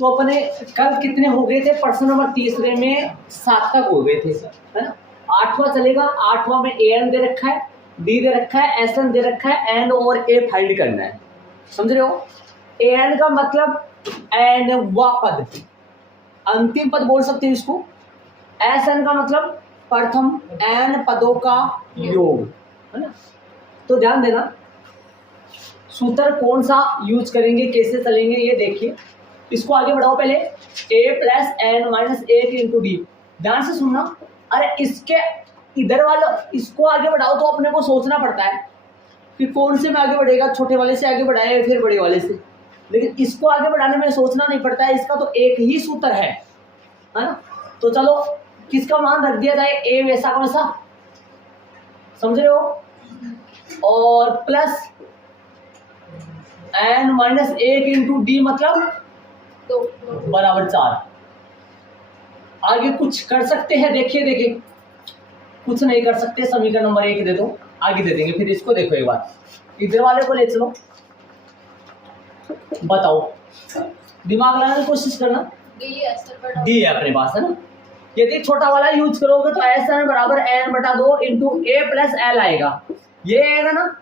तो अपने कल कितने हो गए थे? प्रश्न नंबर तीसरे में 7 तक हो गए थे, है ना। 8वां चलेगा। 8वां में an दे रखा है, d दे रखा है, sn दे रखा है, n और a फाइंड करना है। समझ रहे हो? an का मतलब n वा पद, अंतिम पद बोल सकते हो इसको। sn का मतलब प्रथम n पदों का योग, है ना। तो ध्यान देना, सूत्र कौन सा यूज करेंगे, कैसे चलेंगे, ये देखिए। इसको आगे बढ़ाओ पहले, a plus n minus 1 into d. ध्यान से सुनना। अरे इसके इधर वाला इसको आगे बढ़ाओ तो अपने को सोचना पड़ता है कि कौन से में आगे बढ़ेगा, छोटे वाले से आगे बढ़ाए फिर बड़े वाले से। लेकिन इसको आगे बढ़ाने में सोचना नहीं पड़ता है, इसका तो एक ही सूत्र है ना। तो चलो किसका मान रख दिया जाए, a वैसा का वैसा, समझ रहे हो, और plus n minus 1 into D मतलब बराबर 4। आगे कुछ कर सकते हैं? देखिए कुछ नहीं कर सकते। समीकरण नंबर 1 दे दो, आगे दे देंगे। फिर इसको देखो एक बार, इधर वाले को ले चलो, बताओ, दिमाग लगाने की कोशिश करना। डी है अपने पास, है ना। यदि छोटा वाला यूज करोगे तो SN बराबर n/2 into a plus L आएगा, ये आएगा ना।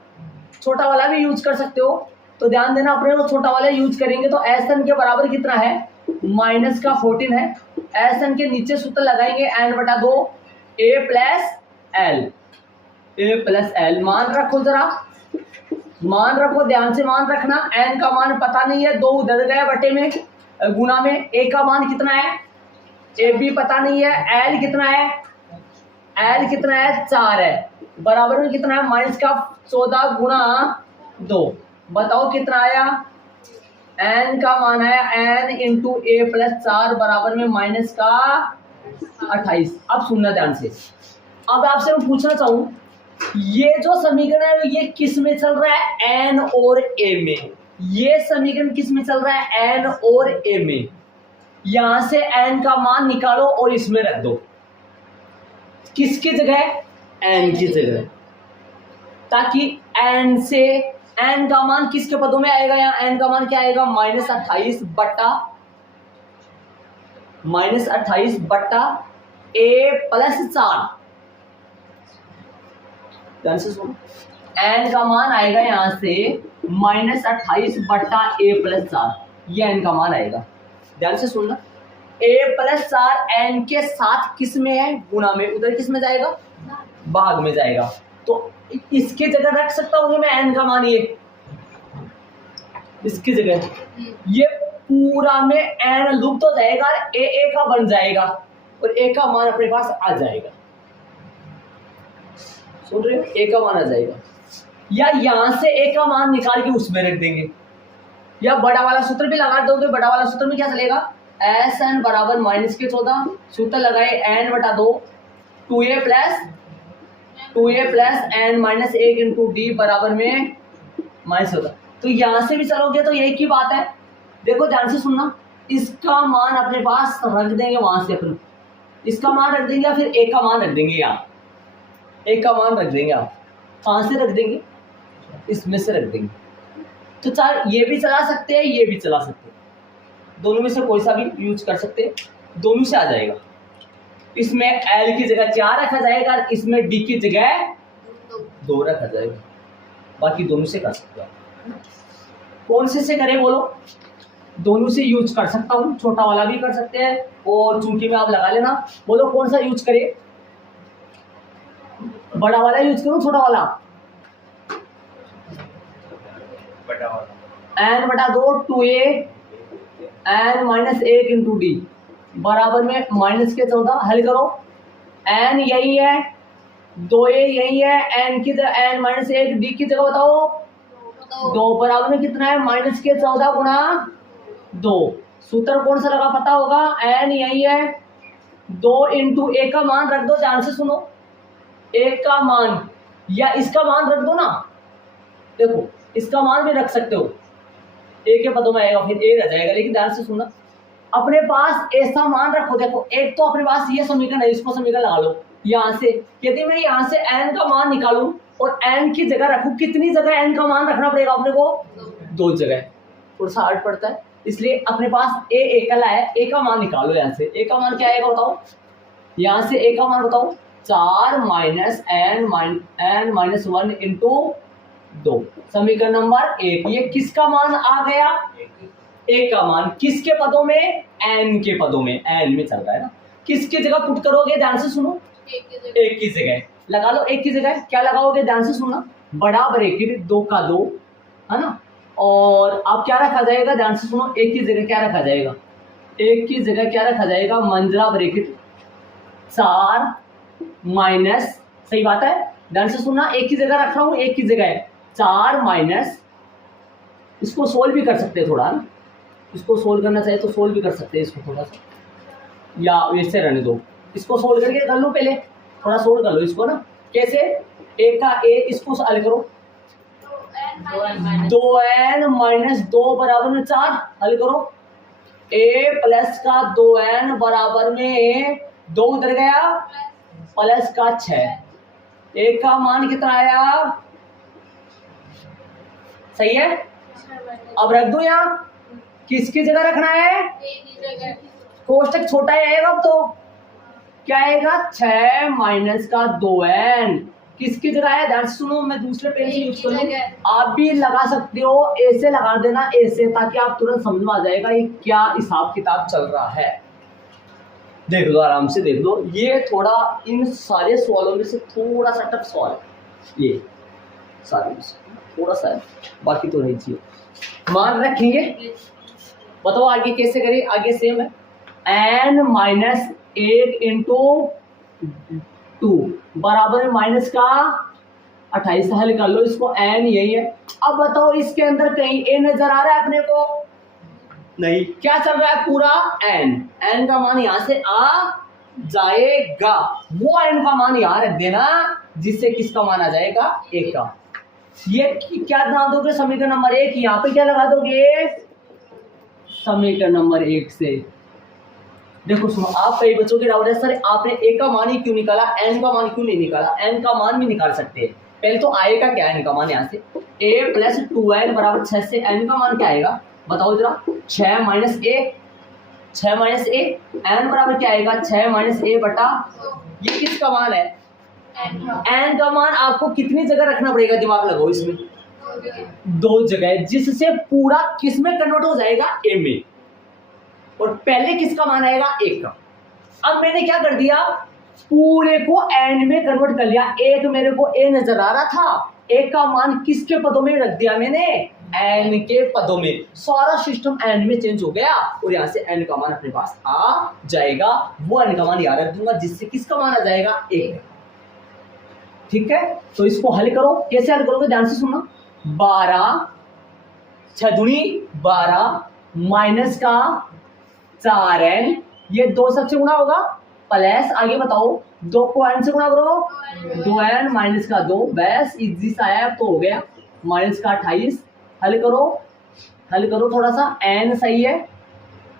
छोटा वाला भी यूज कर सकते हो, तो ध्यान देना, अपने को छोटा वाला यूज करेंगे तो SN के बराबर कितना है, माइनस का 14 है। SN के नीचे सूत्र लगाएंगे n/2 a प्लस एल। मान रखो, जरा मान रखो, ध्यान से मान रखना। n का मान पता नहीं है, 2 उधर गया बटे में गुना में। a का मान कितना है, a भी पता नहीं है। l कितना है, 4 है। बराबर में कितना है, माइनस का 14 गुना 2। बताओ कितना आया, n का मान आया n इंटू a प्लस 4 बराबर में माइनस का 28। अब सुनना ध्यान से। अब आपसे मैं पूछना चाहूं, ये जो समीकरण है ये किस में चल रहा है, n और a में। ये समीकरण किस में चल रहा है, n और a में। यहां से n का मान निकालो और इसमें रख दो। किसकी जगह, n की जगह, ताकि n से n का मान किसके पदों में आएगा, यहाँ n का मान क्या आएगा, -28 बट्टा a प्लस 4। ध्यान से सुनो, n का मान आएगा यहां से -28 बट्टा a प्लस 4, ये n का मान आएगा। ध्यान से सुनना, a प्लस 4 n के साथ किस में है, गुणा में। उधर किस में जाएगा, भाग में जाएगा। तो इसके जगह रख सकता हूँ मैं n का मान, ये इसकी जगह, ये पूरा में n लुप्त हो जाएगा, a का बन जाएगा और a का मान अपने पास आ जाएगा। सुन रहे हो, a का मान आ जाएगा। या यहां से a का मान निकाल के उसमें रख देंगे, या बड़ा वाला सूत्र भी लगा दोगे। बड़ा वाला सूत्र में क्या चलेगा, SN बराबर माइनस के 14, सूत्र लगाए n/2 2a plus n minus 1 into d बराबर में माइनस होगा। तो यहां से भी चलोगे तो यही की बात है। देखो ध्यान से सुनना, इसका मान अपने पास रख देंगे, वहां से अपन इसका मान रख देंगे, फिर a का मान रख देंगे। यहाँ a का मान रख देंगे, आप कहां से रख देंगे, इसमें से रख देंगे। तो चाहे ये भी चला सकते हैं, ये भी चला सकते हैं, दोनों में से कोई सा भी यूज कर सकते हैं, दोनों से आ जाएगा। इसमें l की जगह 4 रखा जाएगा, इसमें d की जगह 2 रखा जाएगा। बाकी दोनों से कर सकते हैं। कौन से करें बोलो, दोनों से यूज कर सकता हूं, छोटा वाला भी कर सकते हैं और चूंकि में आप लगा लेना। बोलो कौन सा यूज करें, बड़ा वाला यूज करूं, छोटा वाला, n/2 2a n minus 1 into d बराबर में माइनस के 14। हल करो, n यही है, 2a यही है, n की जगह n माइनस 1, डी की जगह बताओ 2 बराबर में कितना है, माइनस के 14 गुणा 2। सूत्र कौन सा लगा पता होगा, n यही है, 2 इंटू a का मान रख दो। ध्यान से सुनो, a का मान या इसका मान रख दो ना। देखो इसका मान भी रख सकते हो, a के पदों में आएगा, फिर a रह जाएगा। लेकिन ध्यान से सुनना, अपने पास ऐसा मान रखो। देखो एक तो अपने पास ये समीकरण है, इसको समीकरण लगा लो। यहाँ से यदि मैं यहाँ से n का मान निकालूं और n की जगह रखूं, कितनी जगह n का मान रखना पड़ेगा अपने को, 2 जगह। थोड़ा सा हार्ड पड़ता है, इसलिए अपने पास ए एकल है, ए का मान निकालो यहाँ से। ए का मान क्या आएगा बताओ, यहाँ से ए का मान बताओ 4 माइनस n माइनस 1 इंटू 2, समीकरण नंबर 1। ये किसका मान आ गया, ए का मान, किसके पदों में, n के पदों में, n में चल रहा है ना। किसकी जगह पुट करोगे, ध्यान से सुनो, एक की जगह लगा लो। एक की जगह क्या लगाओगे, ध्यान से सुनना, बड़ा ब्रैकेट 2 का 2 है ना, और अब क्या रखा जाएगा, ध्यान से सुनो, एक की जगह क्या रखा जाएगा, एक की जगह क्या रखा जाएगा, मंजरा ब्रैकेट 4 माइनस, सही बात है, ध्यान से सुनना, एक की जगह रख रहा हूं, एक की जगह 4 माइनस, इसको सोल्व भी कर सकते हैं थोड़ा ना, इसको सोल्व करना चाहिए तो सोल्व भी कर सकते हैं इसको थोड़ा सा, या वैसे रहने दो, इसको सोल्व करके कर लो, पहले थोड़ा सोल्व कर लो इसको ना। कैसे, ए का ए, इसको हल करो, 2n माइनस 2 बराबर में 4, हल करो। ए प्लस का 2n बराबर में 2 उधर गया, प्लस का 6, ए का मान कितना आया, सही है। अब रख दो, यहाँ किसकी जगह रखना है, कोष्टक छोटा ही आएगा, अब तो क्या आएगा, 6 माइनस का 2n, किसकी जगह है, ध्यान से सुनो, मैं दूसरे पेन से यूज करूँ, आप भी लगा सकते हो, ए से लगा देना, ए से, ताकि आप तुरंत समझ में आ जाएगा ये क्या हिसाब किताब चल रहा है। देख लो, आराम से देख लो, ये थोड़ा इन सारे सवालों में से थोड़ा सा टफ सवाल है, ये सारे थोड़ा सा है, बाकी तो नहीं चाहिए, मान रखेंगे। बताओ आगे कैसे करें, आगे सेम है, n माइनस 1 इंटू 2 बराबर में माइनस का 28, हल कर लो इसको, n यही है। अब बताओ इसके अंदर कहीं a नजर आ रहा है अपने को, नहीं, क्या चल रहा है, पूरा n का मान यहां से आ जाएगा, वो n का मान यहां रख देना, जिससे किसका मान आ जाएगा, a का। ये क्या नाम दोगे, समीकरण नंबर 1, यहाँ पे क्या लगा दोगे, समीकरण नंबर 1 से। देखो सुनो, आप कई बच्चों के डाउट है, सर आपने ए का मान ही क्यों निकाला, एन का मान क्यों नहीं निकाला, एन का मान भी निकाल सकते हैं। पहले तो आए का क्या है, एन का मान, यहाँ से a प्लस 2n बराबर 6 से एन का मान क्या आएगा, बताओ जरा, 6 माइनस ए, 6 माइनस ए, एन बराबर क्या आएगा, 6 माइनस ए बटा, ये किसका मान है, एन का मान। आपको कितनी जगह रखना पड़ेगा, दिमाग लगाओ इसमें, 2 जगह, जिससे पूरा किस में कन्वर्ट हो जाएगा, ए में, और पहले किसका मान आएगा, 1 का। अब मैंने क्या कर दिया, पूरे को n में कन्वर्ट कर लिया, एक मेरे को a नजर आ रहा था, a का मान किसके पदों में रख दिया मैंने, n के पदों में, सारा सिस्टम n में चेंज हो गया, और यहाँ से n का मान अपने पास आ जाएगा, वो n का मान याद रख दूंगा, जिससे किसका मान आ जाएगा, 1। ठीक है, तो इसको हल करो, कैसे हल करोगे, ध्यान से सुनना, 12 6 दूनी 12 माइनस का 4n, ये 2 सबसे गुणा होगा, प्लस आगे बताओ 2 को n से गुणा करो, 2n माइनस का 2, बस इजी सा है, तो हो गया माइनस का 28। हल करो, हल करो थोड़ा सा, n सही है,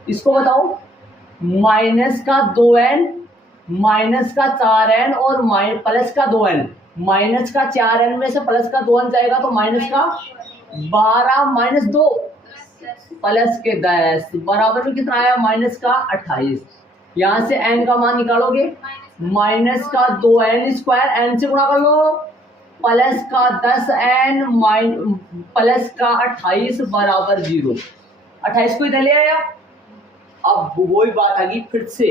इसको बताओ, माइनस का 2n माइनस का 4n और प्लस का 2n, माइनस का 4n में से प्लस का 2n जाएगा, तो माइनस का 12 माइनस 2 प्लस के 10 बराबर में कितना आया, माइनस का 28। यहाँ से n का मान निकालोगे, माइनस का 2n स्क्वायर, n से गुणा कर लो, प्लस का 10n प्लस का 28 बराबर 0, 28 को इधर ले आया। अब वही बात आ गई फिर से,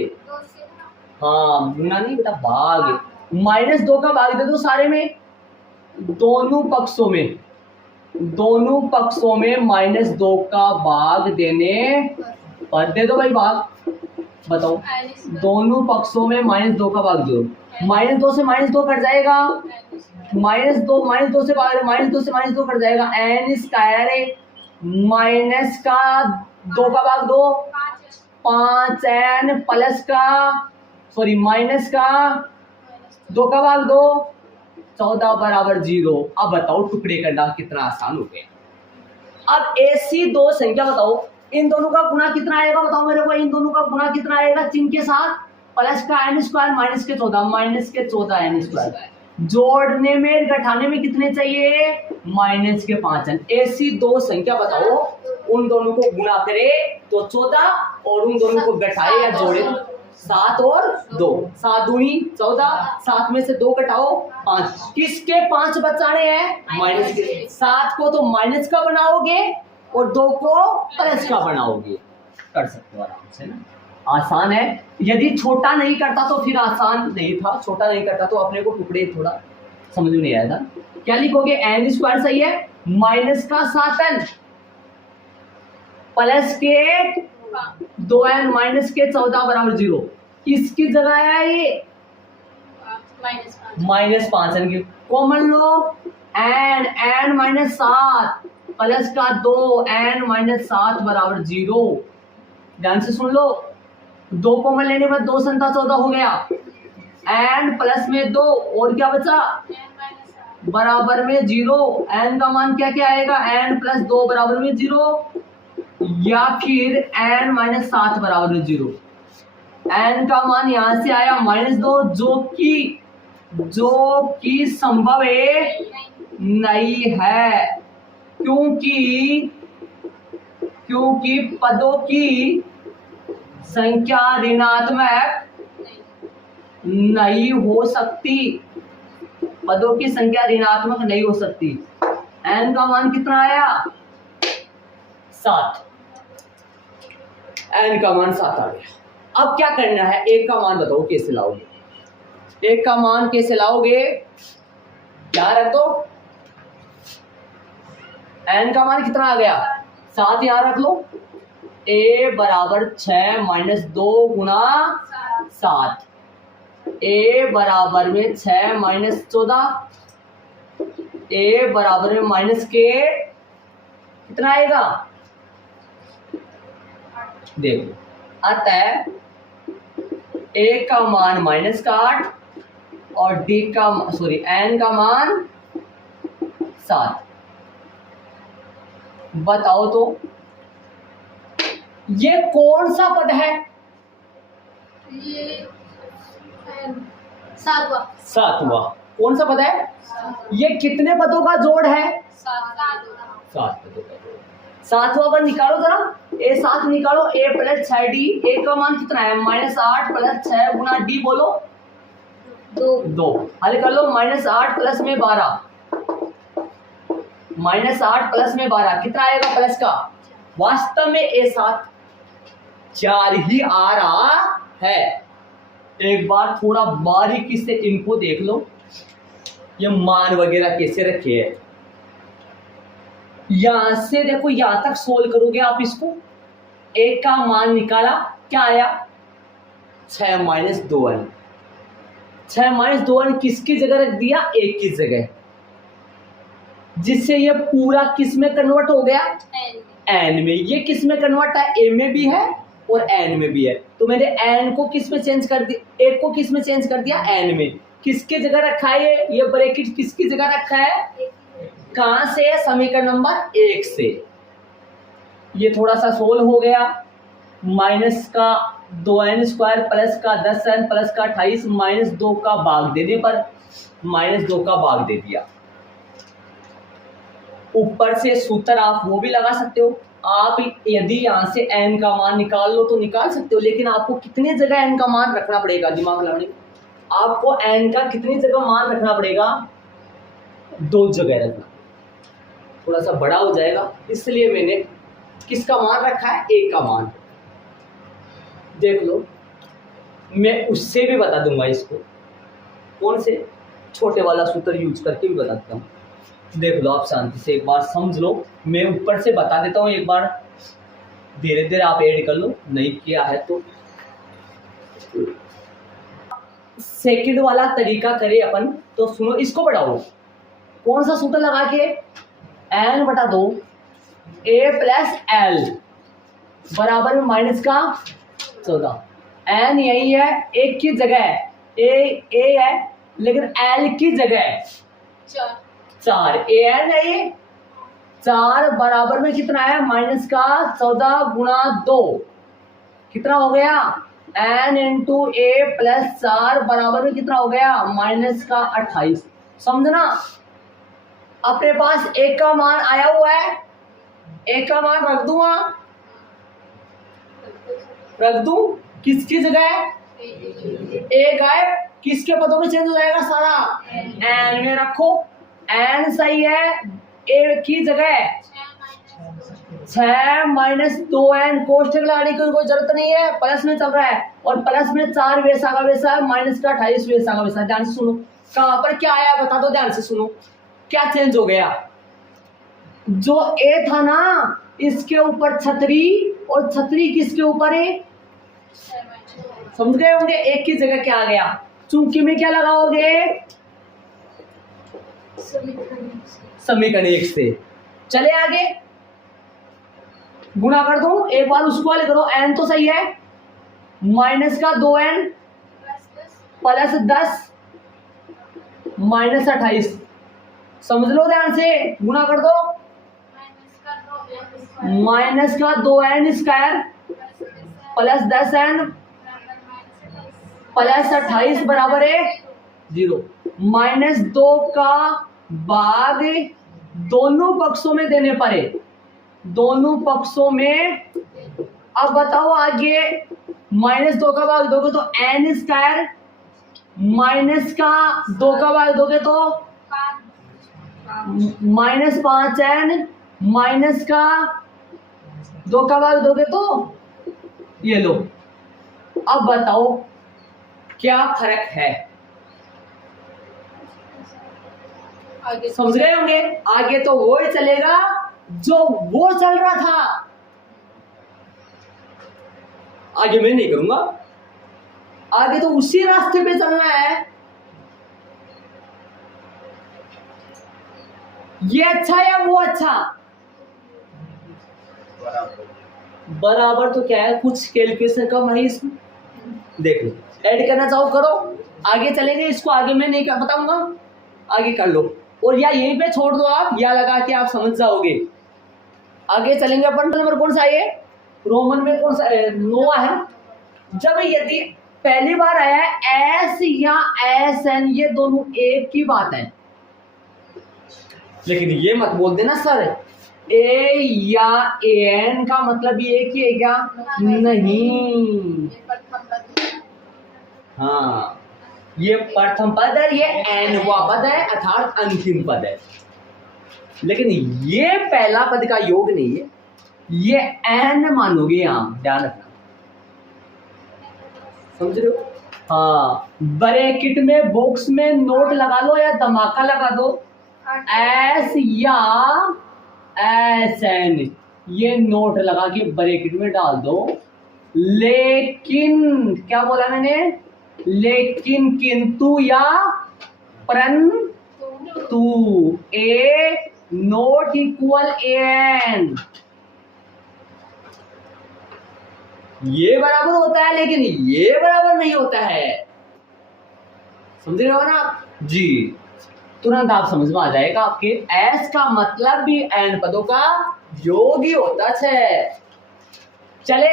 हाँ गुना नहीं बेटा, भाग, माइनस 2 का भाग दे दो सारे में, दोनों पक्षों में माइनस 2 का भाग देने पर, दे दो भाई भाग, बताओ, दोनों पक्षों में माइनस 2 का भाग दो, माइनस 2 से माइनस 2 कट जाएगा, माइनस 2 से माइनस 2 कट जाएगा, n स्क्वायर माइनस का 2 का भाग दो, 5n प्लस का, सॉरी माइनस का 2 का भाग दो, 14 बराबर 0। अब बताओ टुकड़े करना कितना आसान हो गया। अब ऐसी दो संख्या बताओ, इन दोनों का गुणा कितना आएगा, बताओ मेरे को, इन दोनों का गुणा कितना आएगा, चिन्ह के साथ, प्लस का n स्क्वायर माइनस के 14 n स्क्वायर, जोड़ने में घटाने में कितने चाहिए, माइनस के 5 अंक। ऐसी दो संख्या बताओ, उन दोनों को गुणा करे तो 14 और उन दोनों को घटाए या जोड़े तो 7 और 2, 7 दूनी 14, 7 में से 2 घटाओ 5। किसके 5 बचाने हैं, माइनस के। 7 को तो माइनस का बनाओगे और 2 को प्लस का बनाओगे, कर सकते हो आराम से ना, आसान है। यदि छोटा नहीं करता तो फिर आसान नहीं था, छोटा नहीं करता तो अपने को टुकड़े थोड़ा समझ में नहीं आया था। क्या लिखोगे, एन स्क्वायर सही है, माइनस का 7n प्लस के 2n माइनस के 14 बराबर 0। किसकी जगह है ये, माइनस 5n की। कॉमन लो, n माइनस 7 प्लस का 2n माइनस 7 बराबर 0। ध्यान से सुन लो, 2 कॉमन लेने पर 2 संता 14 हो गया, n प्लस में 2 और क्या बचा, बराबर में 0। n का मान क्या क्या आएगा, n प्लस 2 बराबर में 0 या फिर n माइनस 7 बराबर में 0। n का मान यहां से आया -2, जो कि संभव नहीं है, क्योंकि पदों की संख्या ऋणात्मक नहीं हो सकती, पदों की संख्या ऋणात्मक नहीं हो सकती। n का मान कितना आया, 7, n का मान 7 आ गया। अब क्या करना है, एक का मान बताओ कैसे लाओगे, एक का मान कैसे लाओगे, क्या रख दो, n का मान कितना आ गया, 7 यहां रख लो, a बराबर 6 माइनस 2 गुना 7, a बराबर में 6 माइनस 14, a बराबर में माइनस के कितना आएगा, देखो अतः a का मान माइनस का 8 और n का मान 7। बताओ तो ये कौन सा पद है, ये सातवां। सातवां कौन सा पद है, ये कितने पदों का जोड़ है, 7 पदों का जोड़। सातवां पद निकालो जरा, a7 निकालो, a प्लस 6d, a का मान कितना है, -8 प्लस 6 गुना d, बोलो 2। हल कर लो, -8 प्लस में 12, -8 प्लस में 12 कितना आएगा, प्लस का। वास्तव में a7 4 ही आ रहा है। एक बार थोड़ा बारीकी से इनको देख लो, ये मान वगैरह कैसे रखे हैं। यहां से देखो, यहां तक सोल्व करोगे आप इसको, एक का मान निकाला, क्या आया, 6 माइनस 2n। 6 माइनस 2n किसकी जगह रख दिया, एक की जगह, जिससे ये पूरा किस में कन्वर्ट हो गया, n में। ये किस में कन्वर्ट है, a में भी है और n में भी है। तो मैंने n को किस में चेंज कर दिया, एक को किस में चेंज कर दिया, n में। किसकी जगह रखा है ये ब्रैकेट किसकी जगह रखा है, कहां से, समीकरण नंबर 1 से। ये थोड़ा सा सोल्व हो गया, माइनस का 2n स्क्वायर प्लस का 10n प्लस का 28 -2 का भाग देने पर -2 का भाग दे दिया। ऊपर से सूत्र आप वो भी लगा सकते हो, आप यदि यहां से n का मान निकाल लो तो निकाल सकते हो, लेकिन आपको कितनी जगह n का मान रखना पड़ेगा, दिमाग लगाने, आपको n का कितनी जगह मान रखना पड़ेगा, 2 जगह रखना, थोड़ा सा बड़ा हो जाएगा, इसलिए मैंने किसका मान रखा है, 1 का मान। देख लो, मैं उससे भी बता दूंगा इसको, कौन से, छोटे वाला सूत्र यूज करके भी बताता हूँ। देख लो आप शांति से एक बार समझ लो, मैं ऊपर से बता देता हूँ, एक बार धीरे धीरे आप ऐड कर लो, नहीं किया है तो। सेकंड वाला तरीका करें अपन तो सुनो, इसको बढ़ाओ, कौन सा सूत्र लगा के, n बटा 2 a प्लस l बराबर में माइनस का 14। n यही है, एक की जगह a है, लेकिन l की जगह 4 an है, ये 4 बराबर में कितना है, माइनस का 14 गुणा 2 कितना हो गया, n इंटू ए प्लस 4 बराबर में कितना हो गया माइनस का 28। समझना, अपने पास एक का मान आया हुआ है, एक का मान रख दूंगा, रख दूं किसकी जगह, ए गायब, किसके पदों में चेंज हो जाएगा सारा, एन में रखो, एन सही है, ए की जगह 6 माइनस 2n, कोष्टक लगाने की कोई जरूरत नहीं है, प्लस में चल रहा है, और प्लस में 4 वैसा का वैसा है, माइनस का 28 वैसा का वैसा। ध्यान से सुनो, कहां पर क्या आया बता दो, ध्यान से सुनो, क्या चेंज हो गया, जो ए था ना इसके ऊपर छतरी, और छतरी किसके ऊपर है, समझ गए होंगे, एक की जगह क्या आ गया, चूंकि में क्या लगाओगे, समीकरण 1 से। चले आगे, गुणा कर दो, एक बार उसको वाले करो, एन तो सही है, माइनस का 2n प्लस 10 माइनस 28, समझ लो ध्यान से, गुणा कर दो, माइनस का 2n square plus 10n plus 28 बराबर है 0। माइनस 2 का भाग दोनों पक्षों में देने पर है, दोनों पक्षों में। अब बताओ आगे, माइनस 2 का भाग दोगे तो n स्क्वायर, माइनस का 2 का भाग दोगे तो माइनस 5n, माइनस का 2 का भाग दोगे तो ये लो। अब बताओ क्या फर्क है, समझ गए होंगे, आगे तो वो ही चलेगा जो वो चल रहा था, आगे मैं नहीं करूंगा, आगे तो उसी रास्ते पे चलना है। ये अच्छा या वो अच्छा, बराबर तो क्या है, कुछ कैलकुलेशन कम है इसमें, देख लो, ऐड करना चाहो करो, आगे चलेंगे, इसको आगे मैं नहीं कर बताऊंगा, आगे कर लो, और या यहीं पे छोड़ दो आप, या लगा के आप समझ जाओगे। आगे चलेंगे अपन, नंबर कौन सा है, रोमन में कौन सा 9 है। जब यदि पहली बार आया है एस या एस एन, ये दोनों एक की बात है, लेकिन ये मत बोल देना सर ए या एन का मतलब ये एक ही है क्या, नहीं, हाँ ये प्रथम पद है, ये एनवा पद है अर्थात अंतिम पद है, लेकिन ये पहला पद का योग नहीं है, ये एन मानोगे यहां, ध्यान रखना, समझ रहे हो। हाँ, ब्रैकेट में बॉक्स में नोट लगा लो या धमाका लगा दो, एस या एस एन, ये नोट लगा के ब्रैकेट में डाल दो। लेकिन क्या बोला मैंने, लेकिन किंतु या परंतु, ए नोट इक्वल एन, ये बराबर होता है लेकिन ये बराबर नहीं होता है, समझ रहे हो ना आप जी, तुरंत आप समझ में आ जाएगा आपके, एस का मतलब भी एन पदों का योग ही होता है। चले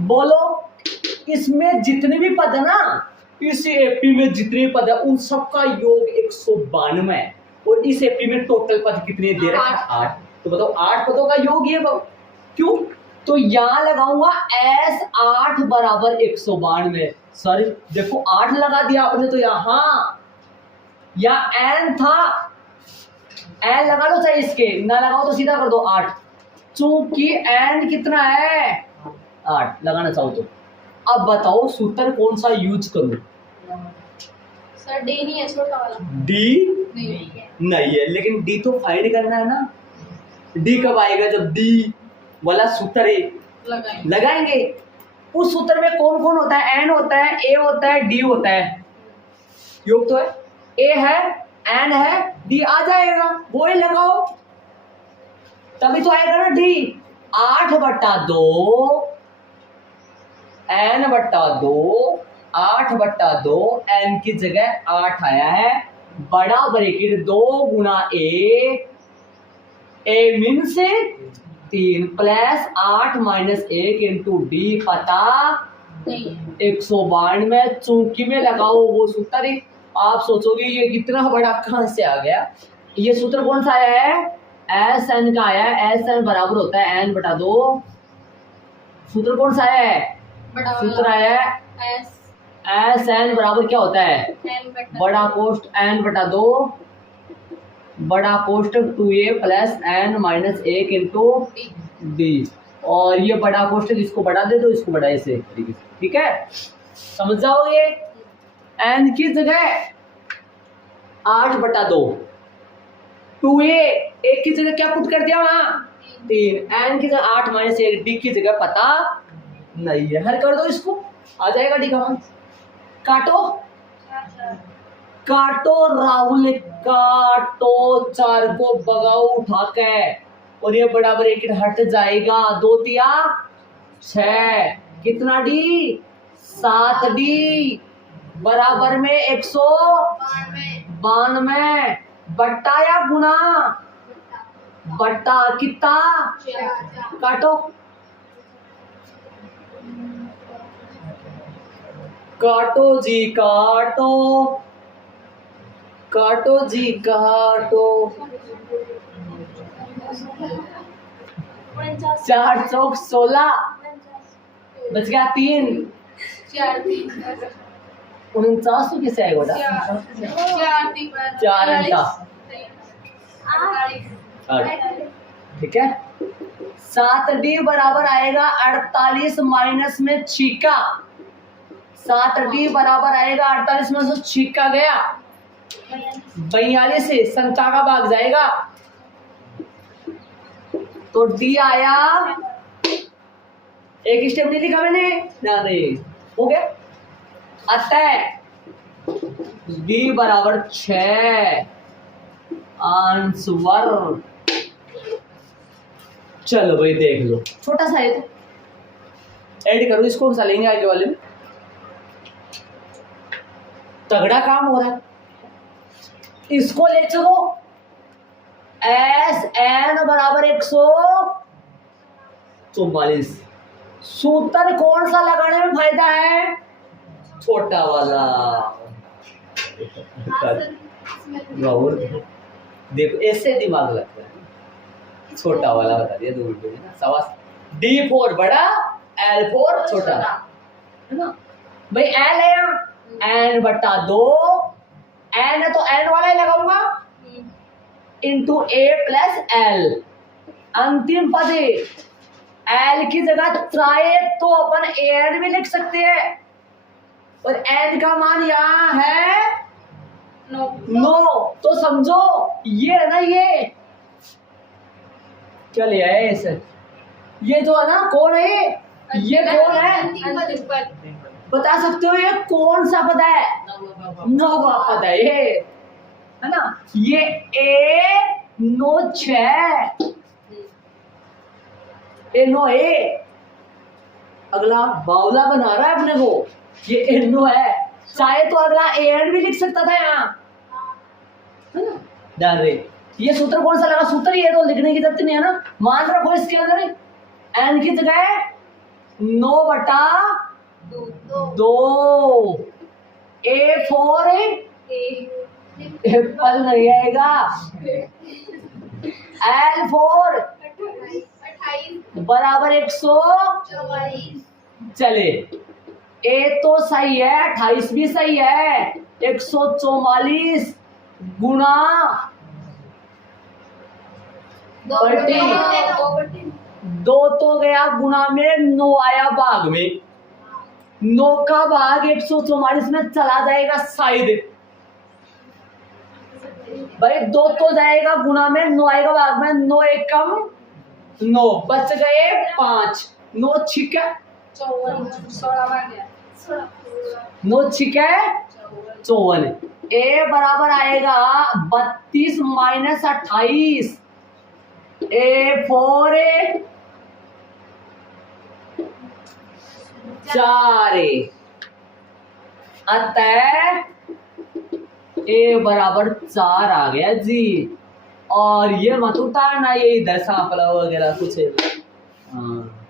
बोलो, इसमें जितने भी पद है ना, इस एपी में जितने पद है उन सबका योग 192 है, और इस एपी में टोटल पद कितने दे रहे हैं 8, तो बताओ 8 पदों का योग ये क्यों, तो यहां लगाऊंगा एस 8 बराबर 192, सॉरी देखो 8 लगा दिया आपने, तो यहां या एन था, एन लगा लो चाहे इसके ना लगाओ तो सीधा कर दो 8, चूंकि एन कितना है 8 लगाना चाहो तो। अब बताओ सूत्र कौन सा यूज करूं, सर डी नहीं है छोटा वाला, डी नहीं है, लेकिन डी तो फाइंड करना है ना, डी कब आएगा जब डी वाला सूत्र लगाएंगे। उस सूत्र में कौन कौन होता है, एन होता है, ए होता है, डी होता है, योग तो है, ए है, एन है, डी आ जाएगा, वो ही लगाओ तभी तो आएगा ना डी। 8/2 एन बट्टा 2, 8/2 एन की जगह 8 आया है, बड़ा ब्रैकेट 2 गुना ए मीन से 3 प्लस 8 माइनस 1 इंटू डी पता नहीं 192 चौकी में लगाओ वो सूत्र ही। आप सोचोगे ये कितना बड़ा कहां से आ गया। ये सूत्र कौन सा आया है, एस एन का आया है। एस एन बराबर होता है एन बटा 2। सूत्र कौन सा आया है, बड़ा सूत्र आया है एस एस एन बराबर क्या होता है, एन बटा बड़ा कोष्ट एन बटा 2 बड़ा कोष्टक 2a plus n minus 1 into d d. और ये बड़ा कोष्टक इसको बढ़ा दे दो, इसको बढ़ा इसे तरीके से, ठीक है, समझ जाओगे। एन की जगह 8 बटा 2 2a, एक की जगह क्या पुट कर दिया वहां 3, एन की जगह 8 माइनस 1, डी की जगह पता नहीं है। हल कर दो इसको, आ जाएगा डी का मान। काटो काटो राहुल, काटो 4 को भगाओ उठा के, और ये बराबर 1 हट जाएगा। 2 तिया 6, कितना डी 7 डी बराबर में 192 बट्टा या गुना, बट्टा कितना, काटो काटो जी काटो, काटो जी काटो। 4 चौक 16 बच गया 3, 49 कैसे आएगा बेटा, 4 अंटा, ठीक है। 7 डी बराबर आएगा 48 माइनस में छीका, 7 डी बराबर आएगा 48 में से छीका गया 42 से संख्या का भाग जाएगा, तो डी आया। एक स्टेप नहीं लिखा मैंने ना, नहीं हो गया। अतः डी बराबर 6 आंसर। चलो भाई देख लो, छोटा सा है तो ऐड करो इसको, सा लेंगे आगे वाले में। तगड़ा काम हो रहा है, इसको ले चलो। एस एन बराबर 144। सूत्र कौन सा लगाने में फायदा है, छोटा वाला। राहुल देखो ऐसे दिमाग लगता है, छोटा वाला बता दिया 2 मिनट में ना, सवा D4 बड़ा L4 छोटा है ना भाई। L है N बटा 2, N है तो N वाला ही लगाऊंगा इंटू A प्लस L। अंतिम पद L की जगह चाहे तो अपन AN भी लिख सकते हैं, और N का मान यहाँ है 9, तो समझो ये है ना, ये क्या ले आए इसे, ये जो है ना कौन है, ये कौन है बता सकते हो, ये कौन सा पद है, 9वां पद है ये, है ना। ये A 9 6 ए 9 ए, अगला बावला बना रहा है अपने को, ये ए 9 है। चाहे तो अगला ए एंड भी लिख सकता था यहाँ, है ना। ध्यान रहे, ये सूत्र कौन सा लगा, सूत्र ये तो लिखने की जरूरत नहीं है ना। मान रखो इसके अंदर एन की जगह 9 बटा 2, A4 एप्पल नहीं आएगा, L4 बराबर 144। चले, ए तो सही है, 28 भी सही है, 144 गुणा 2 तो गया गुणा में, 9 आया भाग में, 9 का भाग 144 में चला जाएगा शायद भाई, 2 तो जाएगा गुणा में, 9 आएगा भाग में, 9 एक कम 9 बच गए 5, 9 छिक 9 छिक 54। ए बराबर आएगा 32 माइनस 28, A4 4, अतः ए बराबर 4 आ गया जी। और ये मत उतारना, ये इधर सांपला वगैरह कुछ है। हाँ।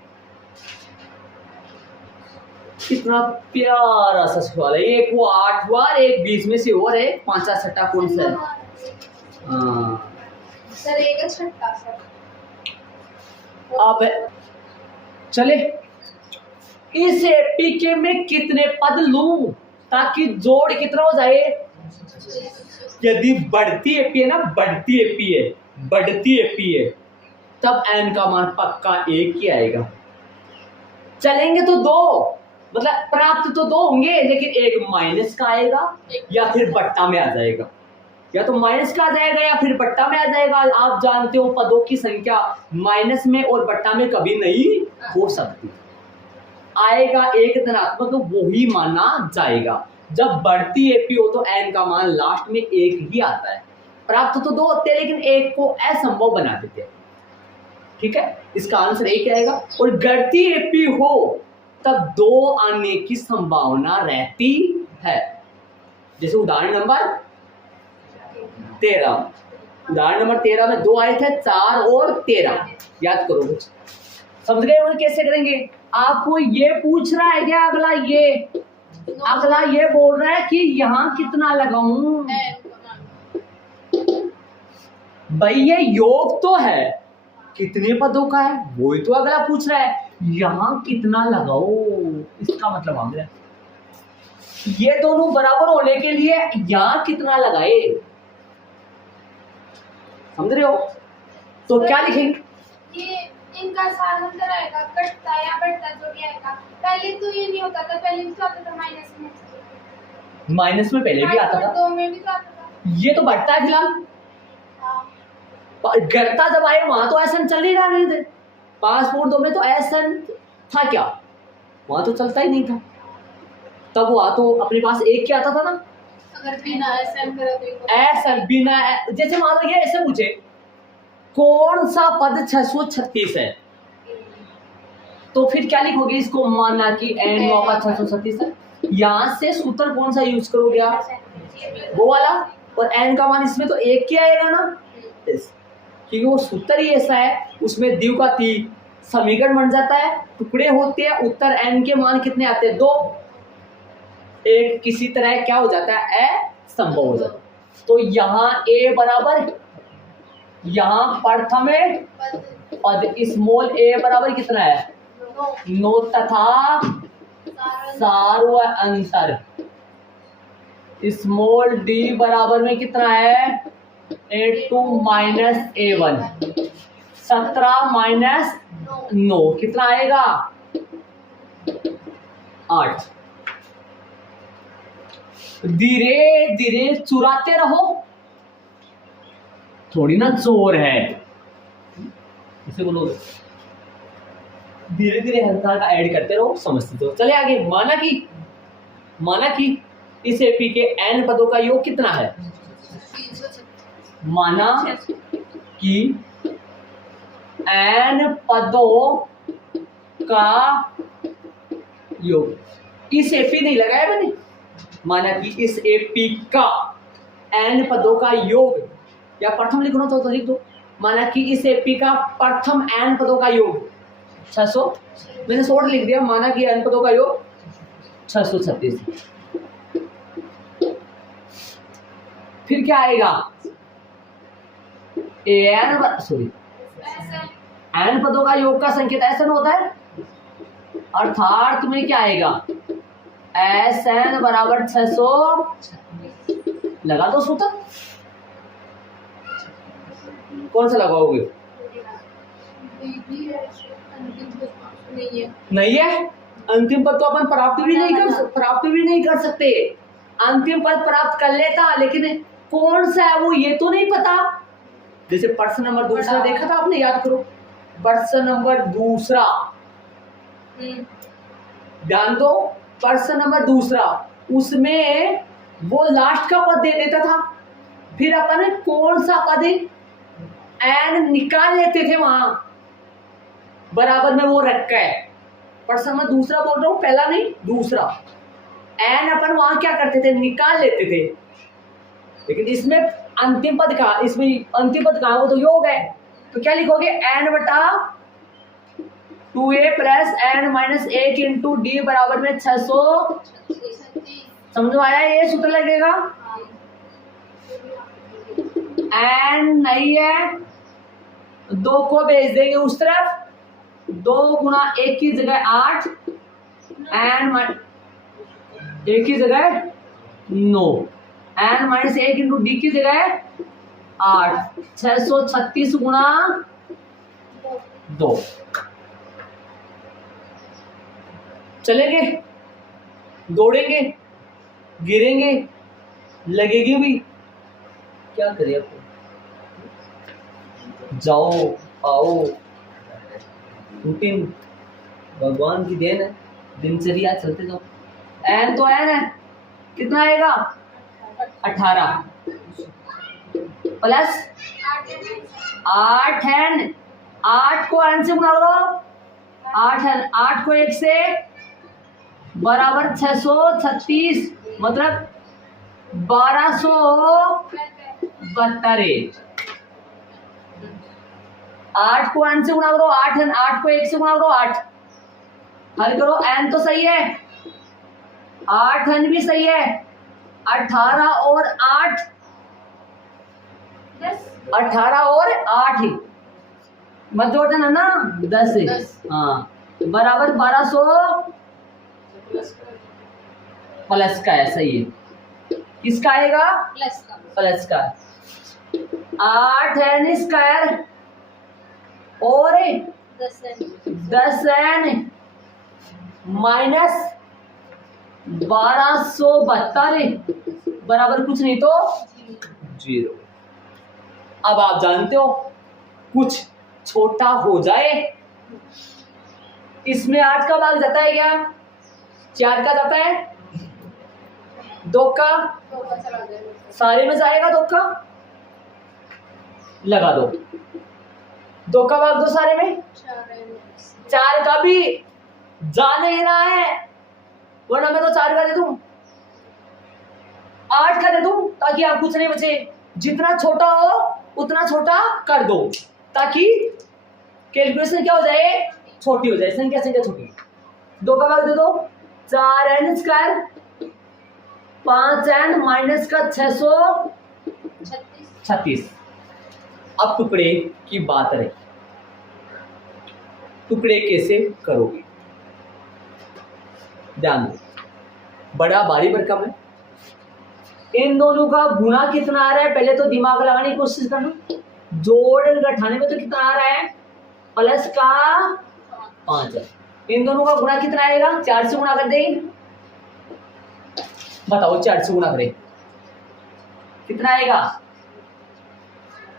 कितना प्यारा सा सवाल है। एक वो 8 बार, एक 20 में से और है, 5 छठा कौन सा है? हाँ। सर एक छठा सर। अब चले, इस एपीके में कितने पद लूं ताकि जोड़ कितना हो जाए? यदि बढ़ती एपी है ना, बढ़ती एपी है, बढ़ती एपी है, तब एन का मान पक्का 1 ही आएगा। चलेंगे तो 2, मतलब प्राप्त तो 2 होंगे, लेकिन एक माइनस का आएगा या फिर बट्टा में आ जाएगा, या तो माइनस का आ जाएगा या फिर बट्टा में आ जाएगा। आप जानते हो पदों की संख्या माइनस में और बट्टा में कभी नहीं हो सकती। आएगा एक धनात्मक, तो वो ही माना जाएगा। जब बढ़ती एपी हो तो एन का मान लास्ट में 1 ही आता है। प्राप्त तो 2 होते हैं, लेकिन 1 को असंभव बना देते हैं। ठीक है, इसका आंसर 1 आएगा। और घटती एपी हो तब 2 आने की संभावना रहती है। जैसे उदाहरण नंबर 13, उदाहरण नंबर 13 में 2 आए थे, 4 और 13। याद करो, कुछ समझ गए होंगे कैसे करेंगे। आपको ये पूछ रहा है क्या अगला, ये बोल रहा है कि यहाँ कितना लगाऊं? भाई ये योग तो है, कितने पदों का है वही तो अगला पूछ रहा है। यहाँ कितना लगाओ, इसका मतलब मांग रहा है। ये दोनों बराबर होने के लिए यहाँ कितना लगाए, समझ रहे हो? तो क्या लिखेंगे? ये इनका साधारण आएगा, कटता या बढ़ता जो भी आएगा। पहले तो ये नहीं होता था, पहले तो आता था माइनस में। माइनस में पहले भी आता था, 2 में भी तो आता था। ये तो बढ़ता है फिलहाल। घटता जब आए वहां तो ऐसा चल ही रहे थे। 5 और 2 में तो ऐसा था क्या, वहां तो चलता ही नहीं था। तब वहां तो अपने पास 1 क्या आता था ना। अगर बिना एसएन करे तो ऐसा बिना, जैसे मान लो ये ऐसे पूछे कौन सा पद 636 है, तो फिर क्या लिखोगे इसको? माना कि एन का 636 है। यहाँ से सूत्र कौन सा यूज करोगे आप? वो वाला। और एन का मान इसमें तो 1 क्या आएगा ना, क्योंकि वो सूत्र ही ऐसा है, उसमें द्विघाती समीकरण बन जाता है, टुकड़े होते हैं, उत्तर एन के मान कितने आते हैं? 2। एक किसी तरह क्या हो जाता है? असंभव हो जाता है। तो यहाँ ए बराबर, यहाँ प्रथम पद स्मॉल ए बराबर कितना है? 9 तथा सार्व अंतर स्मॉल डी बराबर में कितना है? A2 minus A1। 17 माइनस 9 कितना आएगा? 8। धीरे धीरे चुराते रहो, थोड़ी ना जोर है, इसे बोलो धीरे धीरे हल्का हल्का ऐड करते रहो, समझते रहो। चले आगे। माना कि इस एपी के n पदों का योग कितना है? माना कि n पदों का योग, इस एपी नहीं लगाया मैंने, माना कि इस एपी का n पदों का योग, या प्रथम लिखना तो लिख दो। माना कि इस एपी का प्रथम n पदों का योग 600, मैंने शॉर्ट लिख दिया। माना कि n पदों का योग 636। फिर क्या आएगा? n पदों का योग का संकेत ऐसा होता है, अर्थात में क्या आएगा? Sn बराबर 600। लगा दो सूत्र। कौन सा लगाओगे? नहीं है। अंतिम पद तो अपन प्राप्त भी नहीं कर सकते। अंतिम पद प्राप्त कर लेता, लेकिन कौन सा है वो ये तो नहीं पता। जैसे प्रश्न नंबर 2 देखा था आपने, याद करो। प्रश्न नंबर 2, ध्यान दो। प्रश्न नंबर 2 उसमें वो लास्ट का पद दे देता था, फिर अपन कौन सा पद एन निकाल लेते थे, वहां बराबर में वो रखा है। प्रश्न नंबर 2 बोल रहा हूं, पहला नहीं, 2 एन अपन वहां क्या करते थे? निकाल लेते थे। लेकिन इसमें अंतिम पद का, इसमें अंतिम पद कहाँ, वो तो योग है, तो क्या लिखोगे n बटा 2a plus n minus 1 into d बराबर में 600। समझ में आया, ये सूत्र लगेगा। n नहीं है, 2 को भेज देंगे उस तरफ, 2 गुना 1 की जगह 8, n 1 की जगह 9, n माइनस 1 इंटू डी की जगह 8, 636 गुना 2। चलेंगे, दौड़ेंगे, गिरेंगे, लगेगी भी, क्या करें आपको, जाओ आओ, रूटीन भगवान की देन है, दिनचर्या चलते जाओ। एन तो एन है, कितना आएगा 18 प्लस 8 एन, 8 को एन से गुणा करो, 8 एन, 8 को 1 से बराबर 636, मतलब 1272। 8 को n से गुणा करो, 8 एन, 8 को 1 से गुणा करो 8, हल करो, n तो सही है, 8 एन भी सही है, 18 और 8 18 और 8 ही मत जोड़ देना ना, 10 है, हाँ, बराबर 1200 प्लस का है, सही है, किसका आएगा प्लस का, 8 एन स्क्वायर और 10 एन माइनस 1272 बराबर कुछ नहीं तो 0। अब आप जानते हो कुछ छोटा हो जाए, इसमें 8 का भाग जाता है क्या, 4 का जाता है, 2 का सारे में जाएगा, 2 का लगा दो, 2 का भाग दो सारे में, 4 का भी जाने ही रहा है, वरना मैं तो 4 का दे दूं, 8 का दे दूं, ताकि आप कुछ नहीं बचे, जितना छोटा हो उतना छोटा कर दो, ताकि कैलकुलेशन क्या हो जाए, छोटी हो जाए, संख्या छोटी। 2 का भाग दे दो, 4 एन स्क्वायर, 5 एन माइनस का 636। अब टुकड़े की बात रही, टुकड़े कैसे करोगे, ध्यान दो, बड़ा भारी भरकम है, इन दोनों का गुणा कितना आ रहा है, पहले तो दिमाग लगाने की कोशिश करना, जोड़ घटाने में तो कितना आ रहा है, प्लस का 5 है, इन दोनों का गुणा कितना आएगा, 4 से गुणा कर दें, बताओ 4 से गुणा करें कितना आएगा,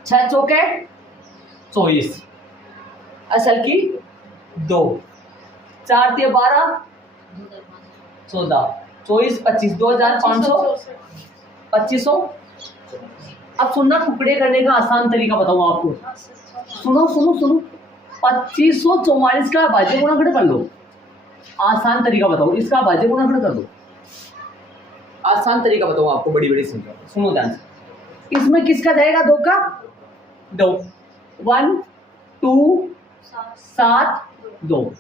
6 चौके 24, असल की 2, 4 ते 12 14, 24 25, 2500 2500। अब सुनना, टुकड़े करने का आसान तरीका बताऊं आपको, सुनो सुनो सुनो, 2544 का भाज्य गुणा कर लो, आसान तरीका बताओ, इसका भाज्य गुणा कर दो, आसान तरीका बताऊं आपको, बड़ी बड़ी संख्या, सुनो ध्यान से, इसमें किसका जाएगा, 2 का 2, 1 2 7 2,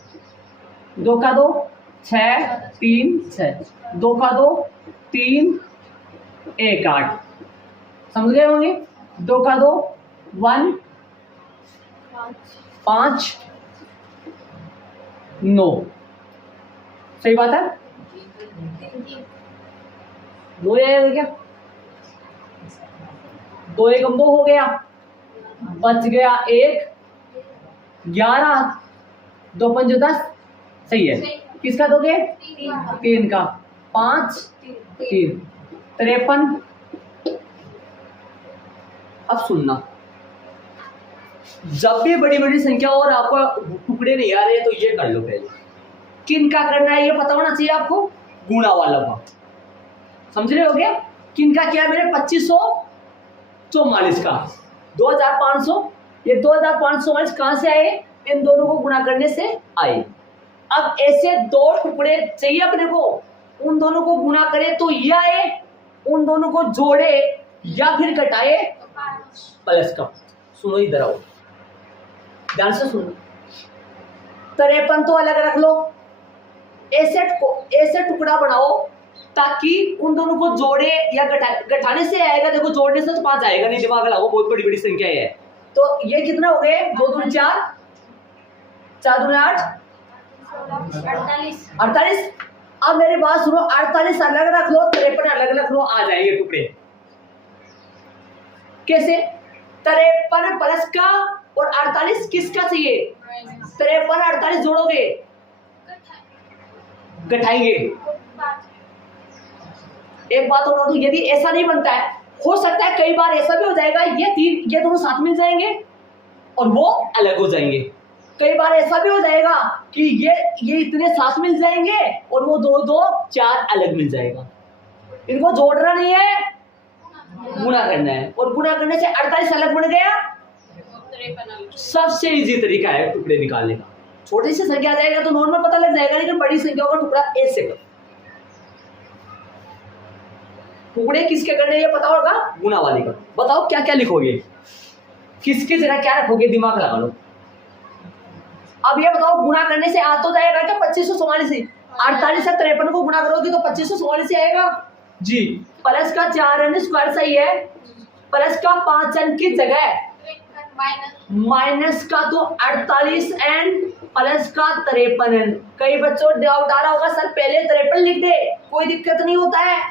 2 का 2 6 3 6, 2 का 2 3 1 8, समझ गए होंगे, 2 का 2 1 5 9, सही बात है, 2 आएगा क्या, 2 1 2 हो गया, बच गया 1 11, 2 5 10, सही है, किसका दोगे, 3 का, 5 3 53। अब सुनना, जब भी बड़ी बड़ी संख्या और आपको टुकड़े नहीं आ रहे तो ये कर लो, पहले किन का करना है ये पता होना चाहिए आपको, गुणा वालों का, समझ रहे हो गया, किन का क्या, मेरे 2544 का 2500, ये 2544 कहां से आए, इन दोनों को गुणा करने से आए। अब ऐसे 2 टुकड़े चाहिए अपने को, उन दोनों को गुणा करे तो ये आए, उन दोनों को जोड़े या फिर घटाए तो 5। प्लस का। सुनो इधर आओ, ध्यान से सुनो। 53 तो अलग रख लो, ऐसे टुकड़ा बनाओ ताकि उन दोनों को जोड़े या घटाने से आएगा। देखो जोड़ने से तो 5 आएगा नहीं, दिमाग लगाओ, बहुत बड़ी बड़ी संख्या है। तो ये कितना हो गए, 2 दूनी 4, 4 दूनी 8, 48। अब मेरी बात सुनो, 48 अलग रख लो, 53 अलग रख लो, आ जाएंगे टुकड़े। कैसे? 53 प्लस का और 48 किसका चाहिए? 53 48 जोड़ोगे, घटाएंगे। एक बात और, तो यदि ऐसा नहीं बनता है, हो सकता है कई बार ऐसा भी हो जाएगा, ये दोनों साथ मिल जाएंगे और वो अलग हो जाएंगे। कई बार ऐसा भी हो जाएगा कि ये इतने साथ मिल जाएंगे और वो 2 2 4 अलग मिल जाएगा। इनको जोड़ना नहीं है, गुणा करना है, और गुणा करने से 48 अलग बन गया। सबसे इजी तरीका है टुकड़े निकालने का। छोटी सी संख्या आ जाएगा तो नॉर्मल पता लग जाएगा, लेकिन बड़ी संख्या का टुकड़ा ऐसे कर। टुकड़े किसके करने ये पता होगा, गुणा वाले का। बताओ क्या क्या लिखोगे, किसके जरा क्या रखोगे, दिमाग लगा लो। अब ये बताओ, गुणा करने से आ तो जाएगा क्या 2544 से? 48 से 53 को गुणा करोगे तो 2544 से आएगा जी। प्लस का 4 n स्क्वायर सही है, प्लस का 5 n की जगह माइनस का तो 48 n प्लस का 53 n। कई बच्चों डाउट आ रहा होगा, सर पहले 53 लिख दे, कोई दिक्कत नहीं होता है।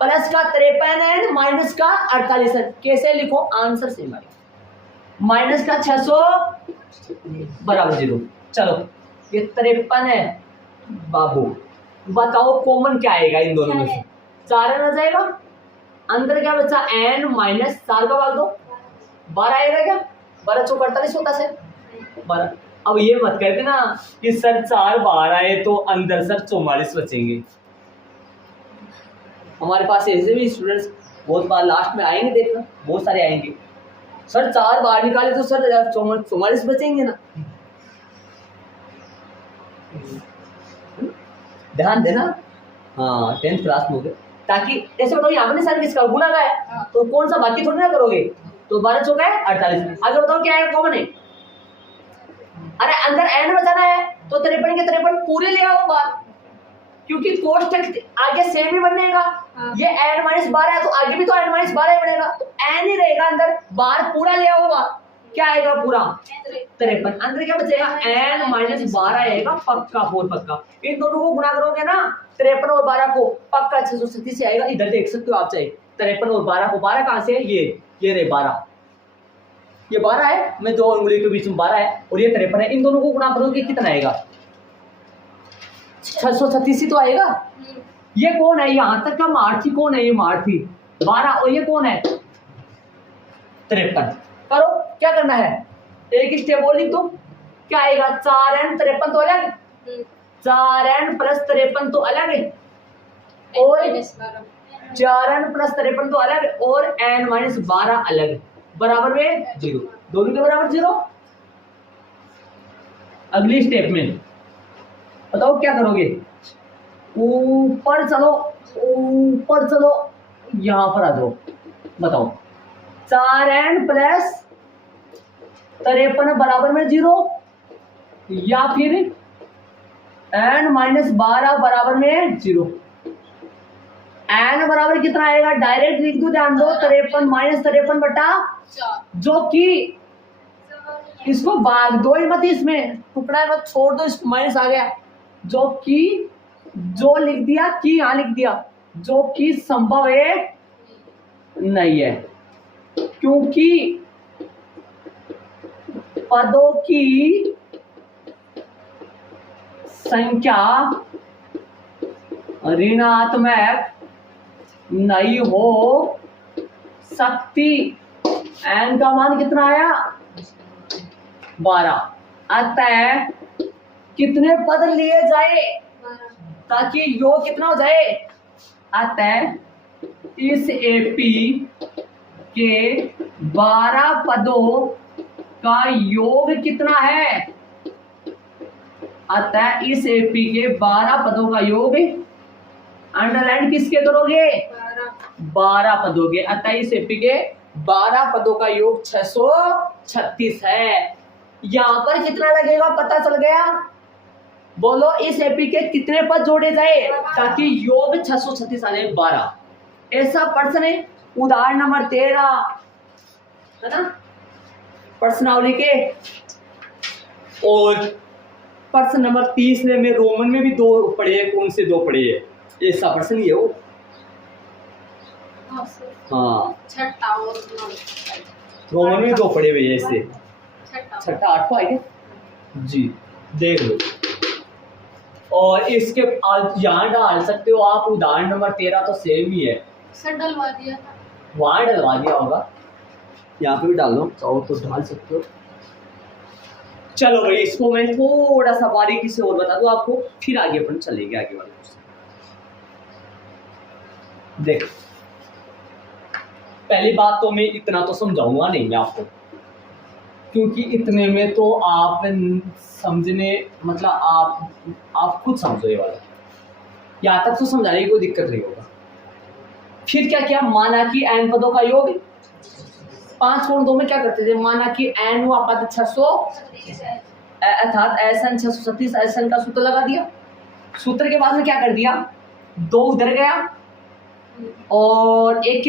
प्लस का 53 n माइनस का 48 n कैसे लिखो, आंसर सेम आएगा। माइनस का 600 बराबर 0। चलो ये 53 है बाबू, बताओ कॉमन क्या आएगा इन दोनों में से? 4 n आ जाएगा, अंदर क्या बचा, n माइनस 4 का भाग दो, 12 आएगा क्या? 12 चौक 48 होता है 12। अब ये मत कर देना कि सर 4 बाहर आए तो अंदर सर 44 बचेंगे। हमारे पास ऐसे भी स्टूडेंट्स बहुत बार लास्ट में आएंगे, देखना बहुत सारे आएंगे, सर 4 बाहर निकाले तो सर 44 बचेंगे ना। ध्यान देना, हाँ 10th क्लास में हो गए। ताकि ऐसे बताओ, यहाँ पर सर किसका गुणा का है तो कौन सा बाकी थोड़ी ना करोगे, तो 12 चौका है 48। आगे बताओ क्या है कॉमन है, अरे अंदर n बचाना है तो 53 के 53 पूरे ले आओ बाहर, क्योंकि कोष्ठक आगे सेम ही बनेगा। ये n माइनस 12 है तो आगे भी तो n माइनस 12 ही बनेगा, तो n ही रहेगा अंदर, बाहर पूरा ले आओ बाहर, क्या आएगा पूरा 53। अंदर क्या बचेगा, n माइनस 12 आएगा पक्का, 4 पक्का। इन दोनों को गुणा करोगे ना 53 और 12 को, पक्का 637 से आएगा। इधर देख सकते हो आप चाहे 53 और 12 को, 12 कहां से है, ये रहे 12, ये 12 है, मैं 2 उंगली के बीच में 12 है और ये 53 है। इन दोनों को गुणा करोगे कितना आएगा, 636 तो आएगा। ये कौन है, यहां तक का मार्थी कौन है, ये मार्थी 12 और ये कौन है 53। करो क्या करना है, एक स्टेप और लिख दो, क्या आएगा 4n 53 तो अलग, 4n प्लस 53 तो अलग है, और 4n प्लस 53 तो अलग, और n माइनस 12 अलग, बराबर में 0, दोनों के बराबर 0। अगली स्टेप में बताओ क्या करोगे, ऊपर चलो, ऊपर चलो, यहां पर आ जाओ। बताओ 4n प्लस 53 बराबर में 0, या फिर n माइनस 12 बराबर में 0। n बराबर कितना आएगा, डायरेक्ट लिख दो, ध्यान दो, 53 माइनस 53 बटा, जो कि इसको भाग दो ही मत, इसमें टुकड़ा मत छोड़ दो, इसको माइनस आ गया, जो कि जो लिख दिया कि यहां लिख दिया, जो कि संभव है नहीं है, क्योंकि पदों की संख्या ऋणात्मक नहीं हो सकती। n का मान कितना आया 12, अतः कितने पद लिए जाए ताकि योग कितना हो जाए, अतः इस एपी के 12 पदों का योग कितना है, अतः इस एपी के 12 पदों का योग, अंडरलाइन किसके करोगे, 12 पद हो गए। 28 एपी के 12 पदों का योग 636 है। यहां पर कितना लगेगा पता चल गया। बोलो इस एपी के कितने पद जोड़े जाए ताकि योग 636 आ जाए। 12। ऐसा प्रश्न है उदाहरण नंबर 13 है ना प्रश्नावली के। और प्रश्न नंबर 30 में रोमन में भी 2 पढ़े हैं। कौन से 2 पढ़े हैं? ऐसा प्रश्न ही है वो। हाँ छठा और रोमन में 2 पढ़े हुए हैं ऐसे। छठा 8वां है क्या जी, देख लो। और इसके यहाँ डाल सकते हो आप उदाहरण नंबर 13 तो सेम ही है। सर डलवा दिया था, वहां डलवा दिया होगा, यहाँ पे भी डाल दो चाहो तो डाल सकते हो। चलो भाई इसको मैं थोड़ा सा बारीकी से और बता दूं आपको, फिर आगे अपन चलेंगे आगे वाले क्वेश्चन। देख पहली बात तो मैं इतना तो समझाऊंगा नहीं मैं आपको, क्योंकि इतने में तो आप समझने मतलब आप खुद समझो ये वाला। यहाँ तक तो समझाने की कोई दिक्कत नहीं होगा। फिर क्या किया, माना कि n पदों का योग 5/2 में क्या करते थे, माना कि n हुआ पद 600 अर्थात SN 636 SN का सूत्र लगा दिया। सूत्र के बाद में क्या कर दिया, 2 उधर गया और एक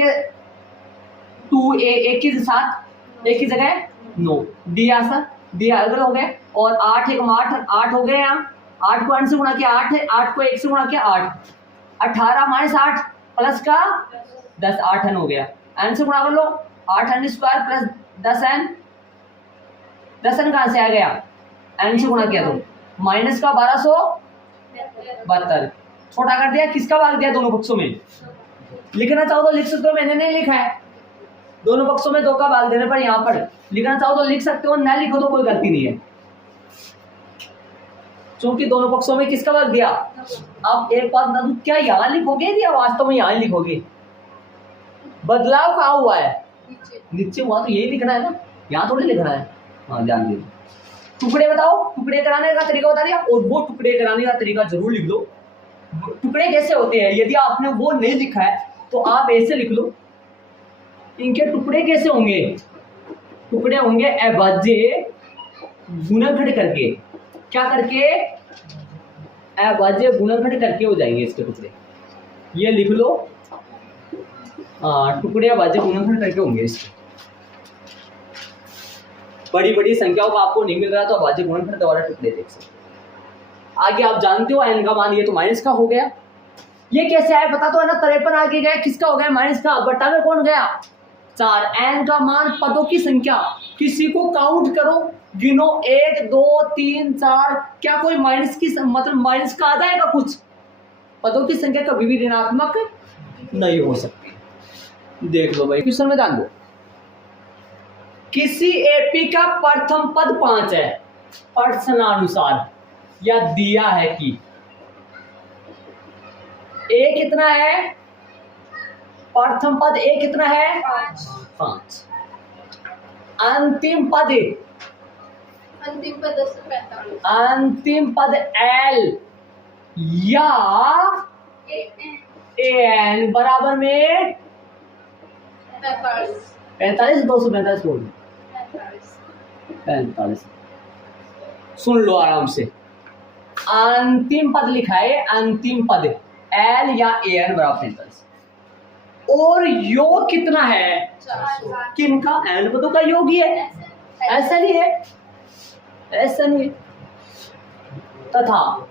2 एक की साथ एक की जगह 9 दिया सर दिया अगल हो गए। और 8 एक 8 हो गए। यहाँ 8 को n से गुणा किया 8 है, 8 को 1 से गुणा किया 8, 18 - 8 प्लस का 10 8n हो गया। n से गुणा कर लो 8n² प्लस 10n, 10n कहाँ से आ गया, n से गुणा किया तो माइनस का 1272। छोटा कर दिया, किसका भाग दिया, दोनों पक्षों में। लिखना चाहो तो लिख सकते हो, मैंने नहीं लिखा है। दोनों पक्षों में 2 का भाग देने पर यहाँ पर लिखना चाहो तो लिख सकते हो, ना लिखो तो कोई गलती नहीं है, क्योंकि दोनों पक्षों में किसका भाग दिया। अब एक बात बता दूं, क्या यहाँ लिखोगे या वास्तव में यहाँ लिखोगे, बदलाव कहाँ हुआ है, नीचे हुआ तो यही लिखना है ना, यहाँ थोड़ी लिखना है। हाँ ध्यान दीजिए। टुकड़े बताओ, टुकड़े कराने का तरीका बता दिया, और वो टुकड़े कराने का तरीका जरूर लिख लो। टुकड़े कैसे होते हैं, यदि आपने वो नहीं लिखा है तो आप ऐसे लिख लो। इनके टुकड़े कैसे होंगे, टुकड़े होंगे अभाज्य गुणनखंड करके, क्या करके, अभाज्य गुणनखंड करके हो जाएंगे इसके टुकड़े, ये लिख लो। टुकड़े अभाज्य गुणनखंड करके होंगे इसके। बड़ी बड़ी संख्याओं का आपको नहीं मिल रहा तो अभाज्य गुणनखंड द्वारा टुकड़े देख सकते। आगे आप जानते हो n का मान ये तो माइनस का हो गया। ये कैसे आया पता तो है ना, 53 आगे गया, किसका हो गया, माइनस का, बट्टा में कौन गया 4। n का मान पदों की संख्या, किसी को काउंट करो, गिनो 1 2 3 4, क्या कोई माइनस की मतलब माइनस का आ जाएगा कुछ, पदों की संख्या कभी भी ऋणात्मक नहीं हो सकती। देख लो भाई क्वेश्चन में ध्यान दो, किसी एपी का प्रथम पद 5 है प्रश्नानुसार, या दिया है कि ए कितना है, प्रथम पद ए कितना है 5, अंतिम पद 1045, अंतिम पद एल या एन बराबर में 45 245 बोल 45। सुन लो आराम से, अंतिम पद लिखा है, अंतिम पद एल या एन बराबर 45, और योग कितना है, किनका, एन पदों का योग ही है, ऐसा नहीं है, ऐसा नहीं है। तथा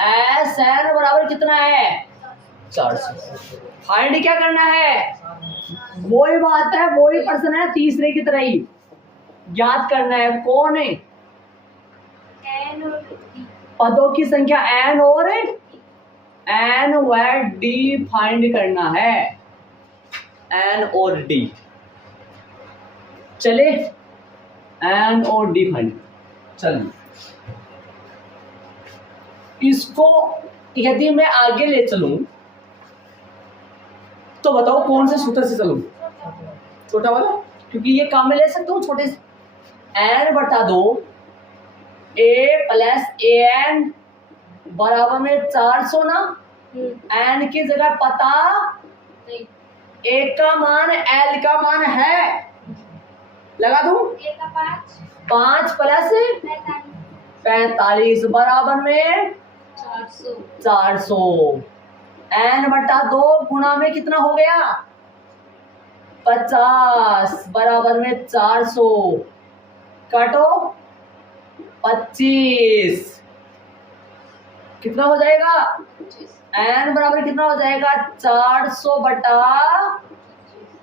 एस एन बराबर कितना है 400। फाइंड क्या करना है, वही बात है, वही प्रश्न है तीसरे की तरह ही, याद करना है कौन है, पदों की संख्या एन और एन व डी फाइंड करना है, एन और डी। चले एन और डी फाइंड, चलिए इसको यदि मैं आगे ले चलूं तो बताओ कौन से सूत्र से चलूं, छोटा वाला, क्योंकि ये काम में ले सकता हूं छोटे से। एन बटा 2 ए प्लस ए एन बराबर में 400 ना, एन की जगह पता नहीं। एक का मान एल का मान है, लगा दूं, एक का 5 5 प्लस 45 बराबर में 400। एन बटा 2 गुणा में कितना हो गया 50 बराबर में 400, काटो 25, कितना हो जाएगा एन बराबर कितना हो जाएगा 400 बटा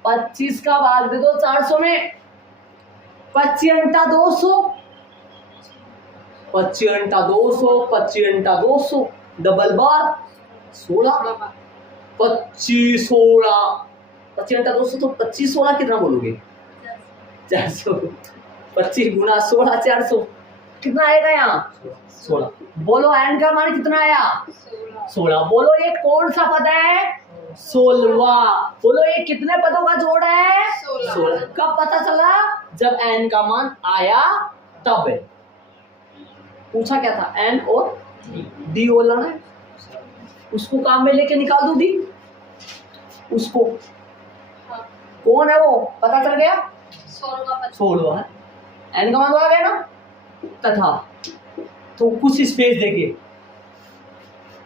25 का भाग दे दो 400 में, 25 अंटा 200, 25 अंटा 200, 25 अंटा 200 डबल बार 16, 25 16, 25 अंटा 200 तो 25 16 कितना बोलोगे 400, 25 गुना 16 400, कितना आएगा यहाँ 16। बोलो एन का मान कितना आया 16। बोलो ये कौन सा पद है 16। बोलो ये कितने पदों का जोड़ है 16। कब पता चला जब एन का मान आया तब। पूछा क्या था एन और डी बोला ना, उसको काम में लेके निकाल दो डी, उसको कौन है वो पता चल गया 16 है, एन का मान तो आ गया ना, तथा तो कुछ स्पेस देके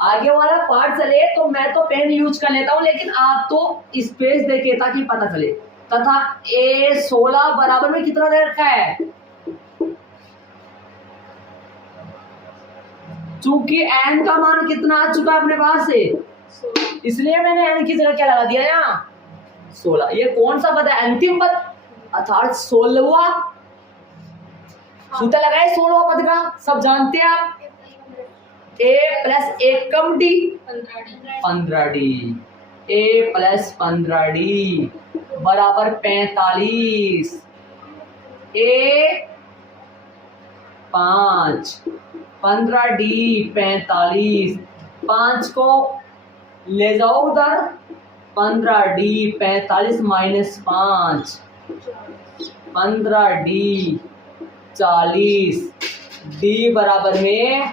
आगे वाला पार्ट चले तो मैं तो पेन यूज कर लेता हूं, लेकिन आप तो स्पेस देके ताकि पता चले। तथा ए 16 बराबर में कितना दे रखा है, चूंकि एन का मान कितना आ चुका है अपने पास से, इसलिए मैंने एन की जगह क्या लगा दिया यहाँ 16। ये कौन सा पद है अंतिम पद अर्थात 16वां सूत्र लगाए 16वां पद का, सब जानते हैं आप। ए प्लस 1 कम डी 15 डी, ए प्लस 15 डी बराबर 45, ए 5 15 डी 45, 5 को ले जाओ उधर, 15 डी 45 माइनस 5 15 डी 40, डी बराबर में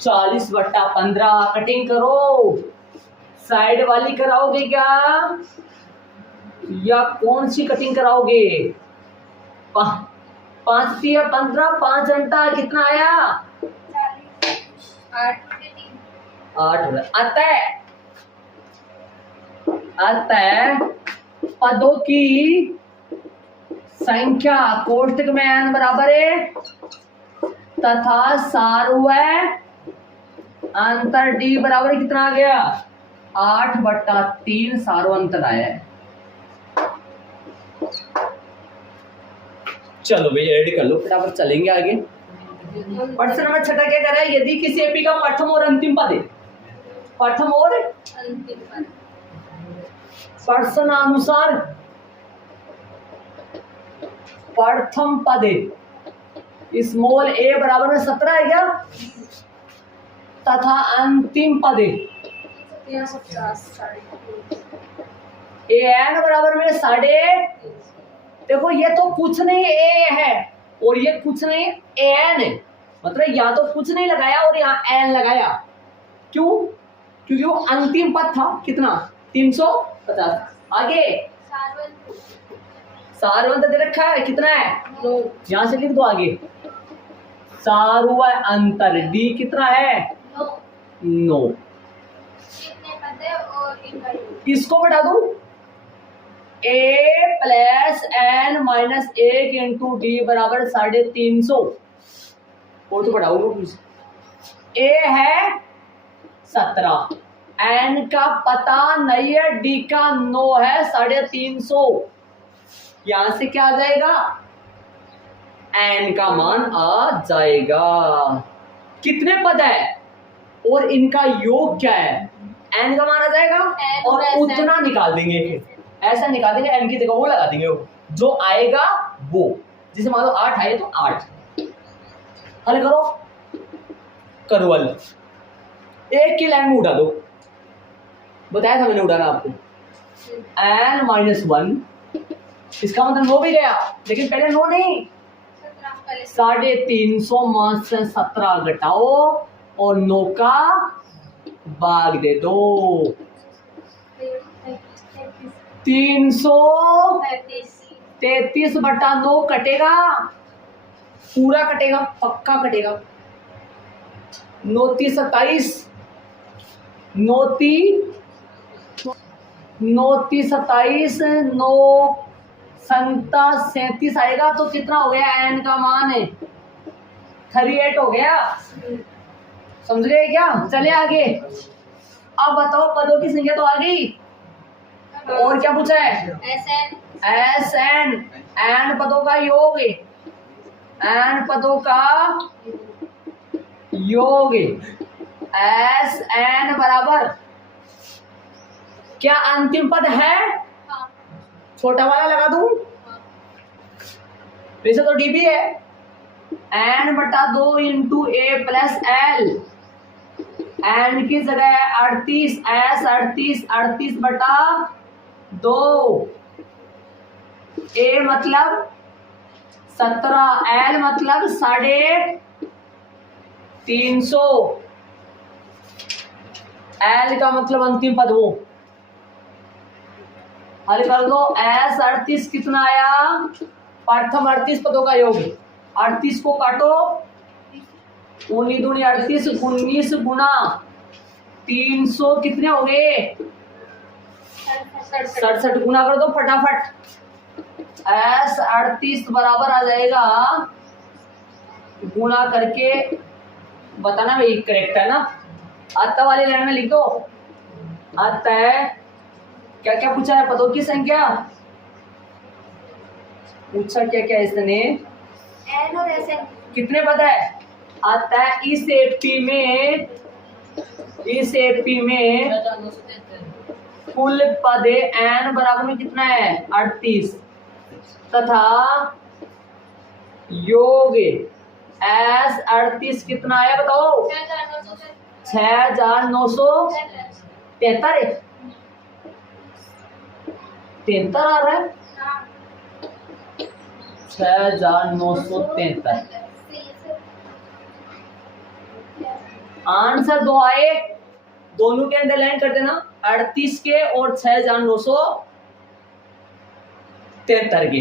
40 बट्टा 15। कटिंग करो, साइड वाली कराओगे क्या या कौन सी कटिंग कराओगे 5 3 15, 5 घंटा कितना आया 8। अतः पदों की संख्या कोष्टक में n बराबर है तथा सार्वय अंतर d बराबर कितना आ गया 8/3 सार्वंतर आया है। चलो भैया रेडी कर लो, फटाफट चलेंगे आगे। प्रश्न नंबर 6 क्या कह रहा है, यदि किसी एपी का प्रथम और अंतिम पद है, प्रथम और अंतिम पद प्रश्नानुसार प्रथम पद स्मॉल ए बराबर में 17 है क्या, तथा अंतिम पद एन बराबर में 3.5। देखो ये तो कुछ नहीं ए है और ये कुछ नहीं एन है, मतलब या तो कुछ नहीं लगाया और यहाँ एन लगाया, क्यों, क्योंकि वो अंतिम पद था कितना 350। आगे सारवंत दे रखा है कितना है 9, यहां से लिख दो आगे सार्वय अंतर डी कितना है 9। इसको बढ़ा दू a plus n minus 1 into d बराबर 350। और तो बढ़ाओ ए है 17, एन का पता नहीं है, डी का 9 है 350। यहां से क्या आ जाएगा एन का मान आ जाएगा। कितने पद है और इनका योग क्या है, एन का मान आ जाएगा और उतना निकाल देंगे, ऐसा निकाल देंगे, एन की जगह वो लगा देंगे, जो आएगा वो, जैसे मान लो 8 आए तो 8 हल करो, करो हल, एक की लाइन में उठा दो, बताया था मैंने उठाना आपको, एन माइनस 1, इसका मतलब 9 भी गया, लेकिन पहले 9 नहीं 350 में से 17 घटाओ और 9 का भाग दे दो, 333/9 कटेगा, पूरा कटेगा, पक्का कटेगा। 9 × 27, 9 × 27, 9 37 आएगा तो कितना हो गया? n का मान है 38 हो गया। समझ गए क्या? चले आगे। अब बताओ पदों की संख्या तो आ गई, और क्या पूछा है? SN, n पदों का योग, n पदों का योग, SN बराबर क्या अंतिम पद है? छोटा वाला लगा दूं, वैसे तो DB है। n/2 × a + l, n की जगह है 38, S 38, 38/2, a मतलब 17, l मतलब 350, l का मतलब अंतिम पद वो। हल कर दो। S 38 कितना आया? प्रथम 38 पदों का योग। 38 को काटो, 19 दूनी 38, 19 गुना 300 कितने हो गए? 67 गुना कर दो फटाफट। S 38 बराबर आ जाएगा, गुना करके बताना भाई करेक्ट है ना। आता वाली लाइन में लिख दो। आता है क्या क्या पूछा है? पदों की संख्या पूछा, क्या क्या इसने? N और SN कितने पद है? आता है इस एपी में कुल पद n बराबर में कितना है? 38 तथा योग S 38 कितना आया बताओ? 6973 आ रहा है। 6973 आंसर 2 आए, दोनों के अंदर लाइन कर देना, 38 के और 6973 के।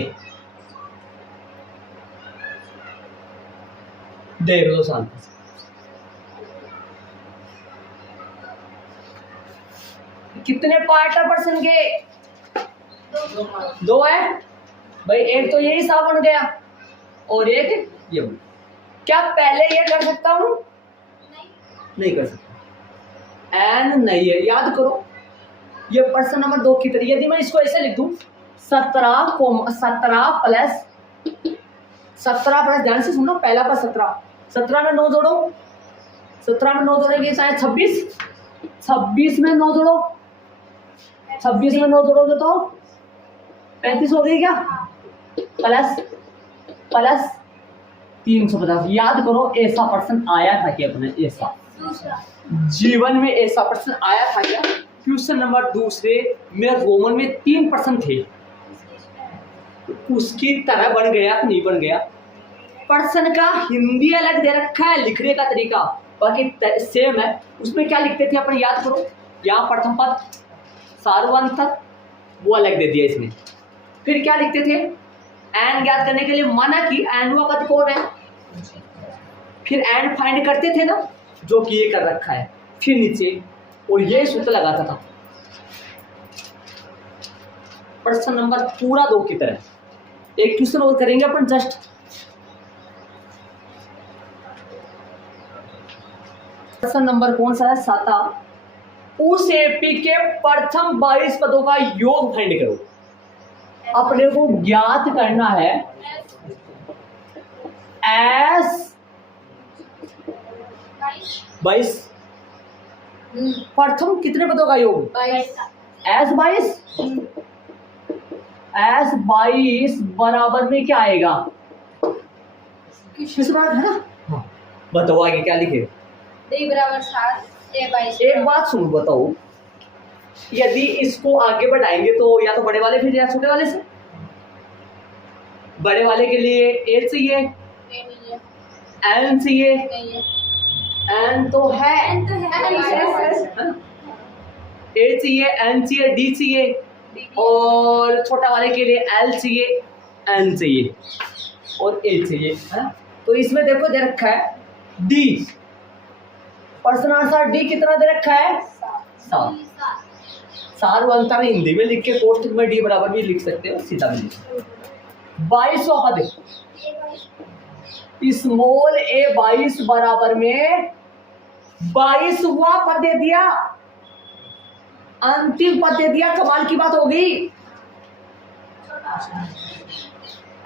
देख लो शांति से। कितने पार्ट है पर्सन के? 2 है भाई। एक तो ये हिसाब बन गया और एक ये बन। क्या पहले ये कर सकता हूं? नहीं कर सकता, n नहीं है, याद करो। ये पर्सन नंबर 2 की तरह, यदि मैं इसको ऐसे लिख दूं 17 प्लस, ध्यान से सुनो, पहला पर 17 में 9 जोड़ो, 17 में 9 जोड़ेंगे शायद 26 में 9 जोड़ो, 26 में 9 जोड़ोगे तो 35 हो गई क्या? प्लस 350। याद करो, ऐसा पर्सन आया था कि अपने ऐसा जीवन में ऐसा पर्सन आया था क्या? क्वेश्चन नंबर 2 में रोमन में 3 पर्सन थे, उसकी तरह बन गया कि नहीं बन गया? पर्सन का हिंदी अलग दे रखा है, लिखने का तरीका बाकी सेम है। उसमें क्या लिखते थे अपने याद करो। यहाँ प्रथम पद सार्वधातुक वो अलग दे दिया इसमें। फिर क्या लिखते थे? एन ज्ञात करने के लिए माना कि एनवा पद कौन है, फिर एन फाइंड करते थे ना, जो कि ये कर रखा है, फिर नीचे और ये सूत्र लगाता था। प्रश्न नंबर पूरा 2 की तरह। एक क्वेश्चन और करेंगे अपन जस्ट। प्रश्न नंबर कौन सा है? 7। उस एपी के प्रथम 22 पदों का योग फाइंड करो। अपने को ज्ञात करना है एस 22 प्रथम कितने पदों का योग? एस 22 बराबर में क्या आएगा? किस बात है ना? हाँ बताओ आगे क्या लिखे? D बराबर 7 A 22। एक बात सुनो, बताओ यदि इसको आगे बढ़ाएंगे तो या तो बड़े वाले फिर या छोटे वाले से। बड़े वाले के लिए ए चाहिए, एन चाहिए, एन तो है, ए चाहिए, एन चाहिए, डी चाहिए और छोटा वाले के लिए एल चाहिए, एन चाहिए और ए चाहिए, है ना। तो इसमें देखो दे रखा है डी, पर्सन आंसर डी कितना दे रखा है 7। सार अंतर हिंदी में लिख के कोष्टक में डी बराबर भी लिख सकते हो, सीधा भी लिख सकते हो। 22वां पद स्मॉल ए 22 बराबर में 22वां पद दे दिया, अंतिम पद दे दिया, कमाल की बात होगी।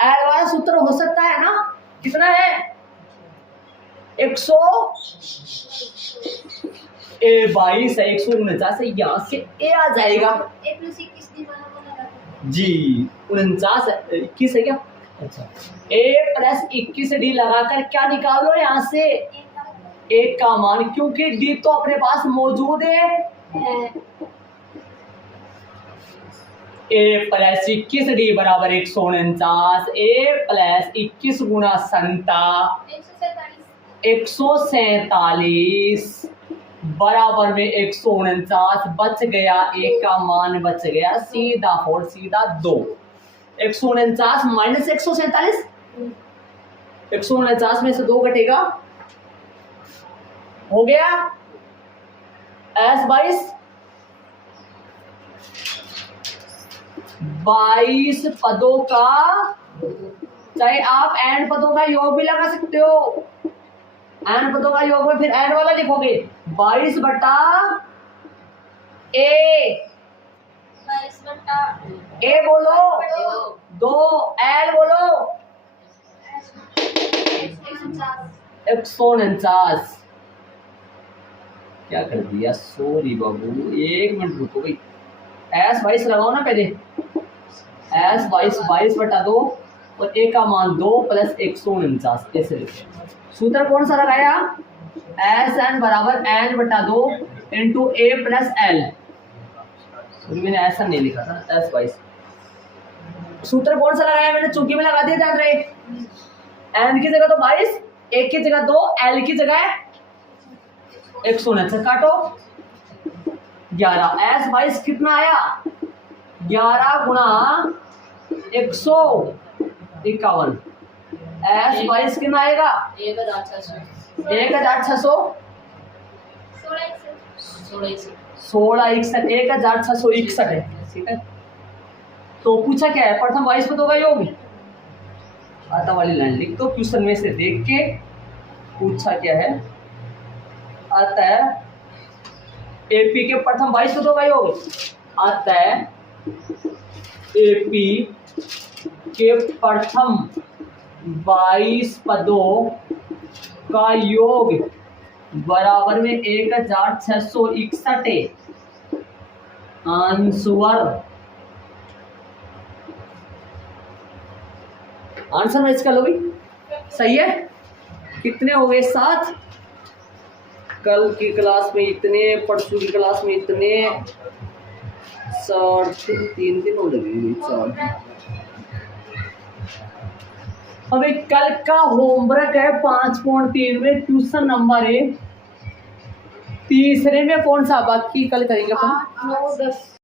एल वाला सूत्र हो सकता है ना, कितना है 100 ए 22 है 149 है, यहाँ से ए आ जाएगा जी 49 21 है क्या, अच्छा ए प्लस 21 डी लगाकर क्या निकाल लो यहाँ से एक का मान, क्योंकि डी तो अपने पास मौजूद है। ए प्लस 21 डी बराबर 149, ए प्लस 21 गुना 147 बराबर में 149 बच गया, एक का मान बच गया, सीधा फोड़ सीधा 2। 149 माइनस 147, 149 में से 2 घटेगा, हो गया एस 22 पदों का, चाहे आप एंड पदों का योग भी लगा सकते हो, एन पदों का योग में फिर एन वाला लिखोगे 22 बटा ए, 22 बटा ए बोलो 2, एल बोलो 149। क्या कर दिया, सॉरी बाबू, 1 मिनट रुको भाई, एस 22 लगाओ ना पहले, एस 22 बटा 2 और ए का मान 2 प्लस 149, ऐसे लिखो। सूत्र कौन सा लगाया, एस एन बराबर एन बटा 2 इंटू ए प्लस एल, मैंने ऐसा नहीं लिखा था, एस 22 सूत्र कौन सा लगाया मैंने, चूंकि में लगा दिया, ध्यान रहे, एन की जगह तो 22, ए की जगह 2, एल की जगह 149, काटो 11, एस 22 कितना आया 11 गुना 151, एस 22 कितना आएगा 1661, 1661 है, ठीक है। तो पूछा क्या है, प्रथम 22 पदों का योग, आता वाली लाइन लिख दो, क्वेश्चन में से देख के पूछा क्या है, आता है एपी के प्रथम 22 पदों का योग, आता है एपी के प्रथम 22 पदों का योग बराबर में 1661 आंसर मैच कर लो भाई, सही है। कितने हो गए 7, कल की क्लास में इतने, परसों की क्लास में इतने, 3 हो लगेंगे 4। अभी कल का होमवर्क है 5.3 में, ट्यूशन नंबर है 3 में कौन सा, बाकी कल करेंगे अपन 8, 9, 10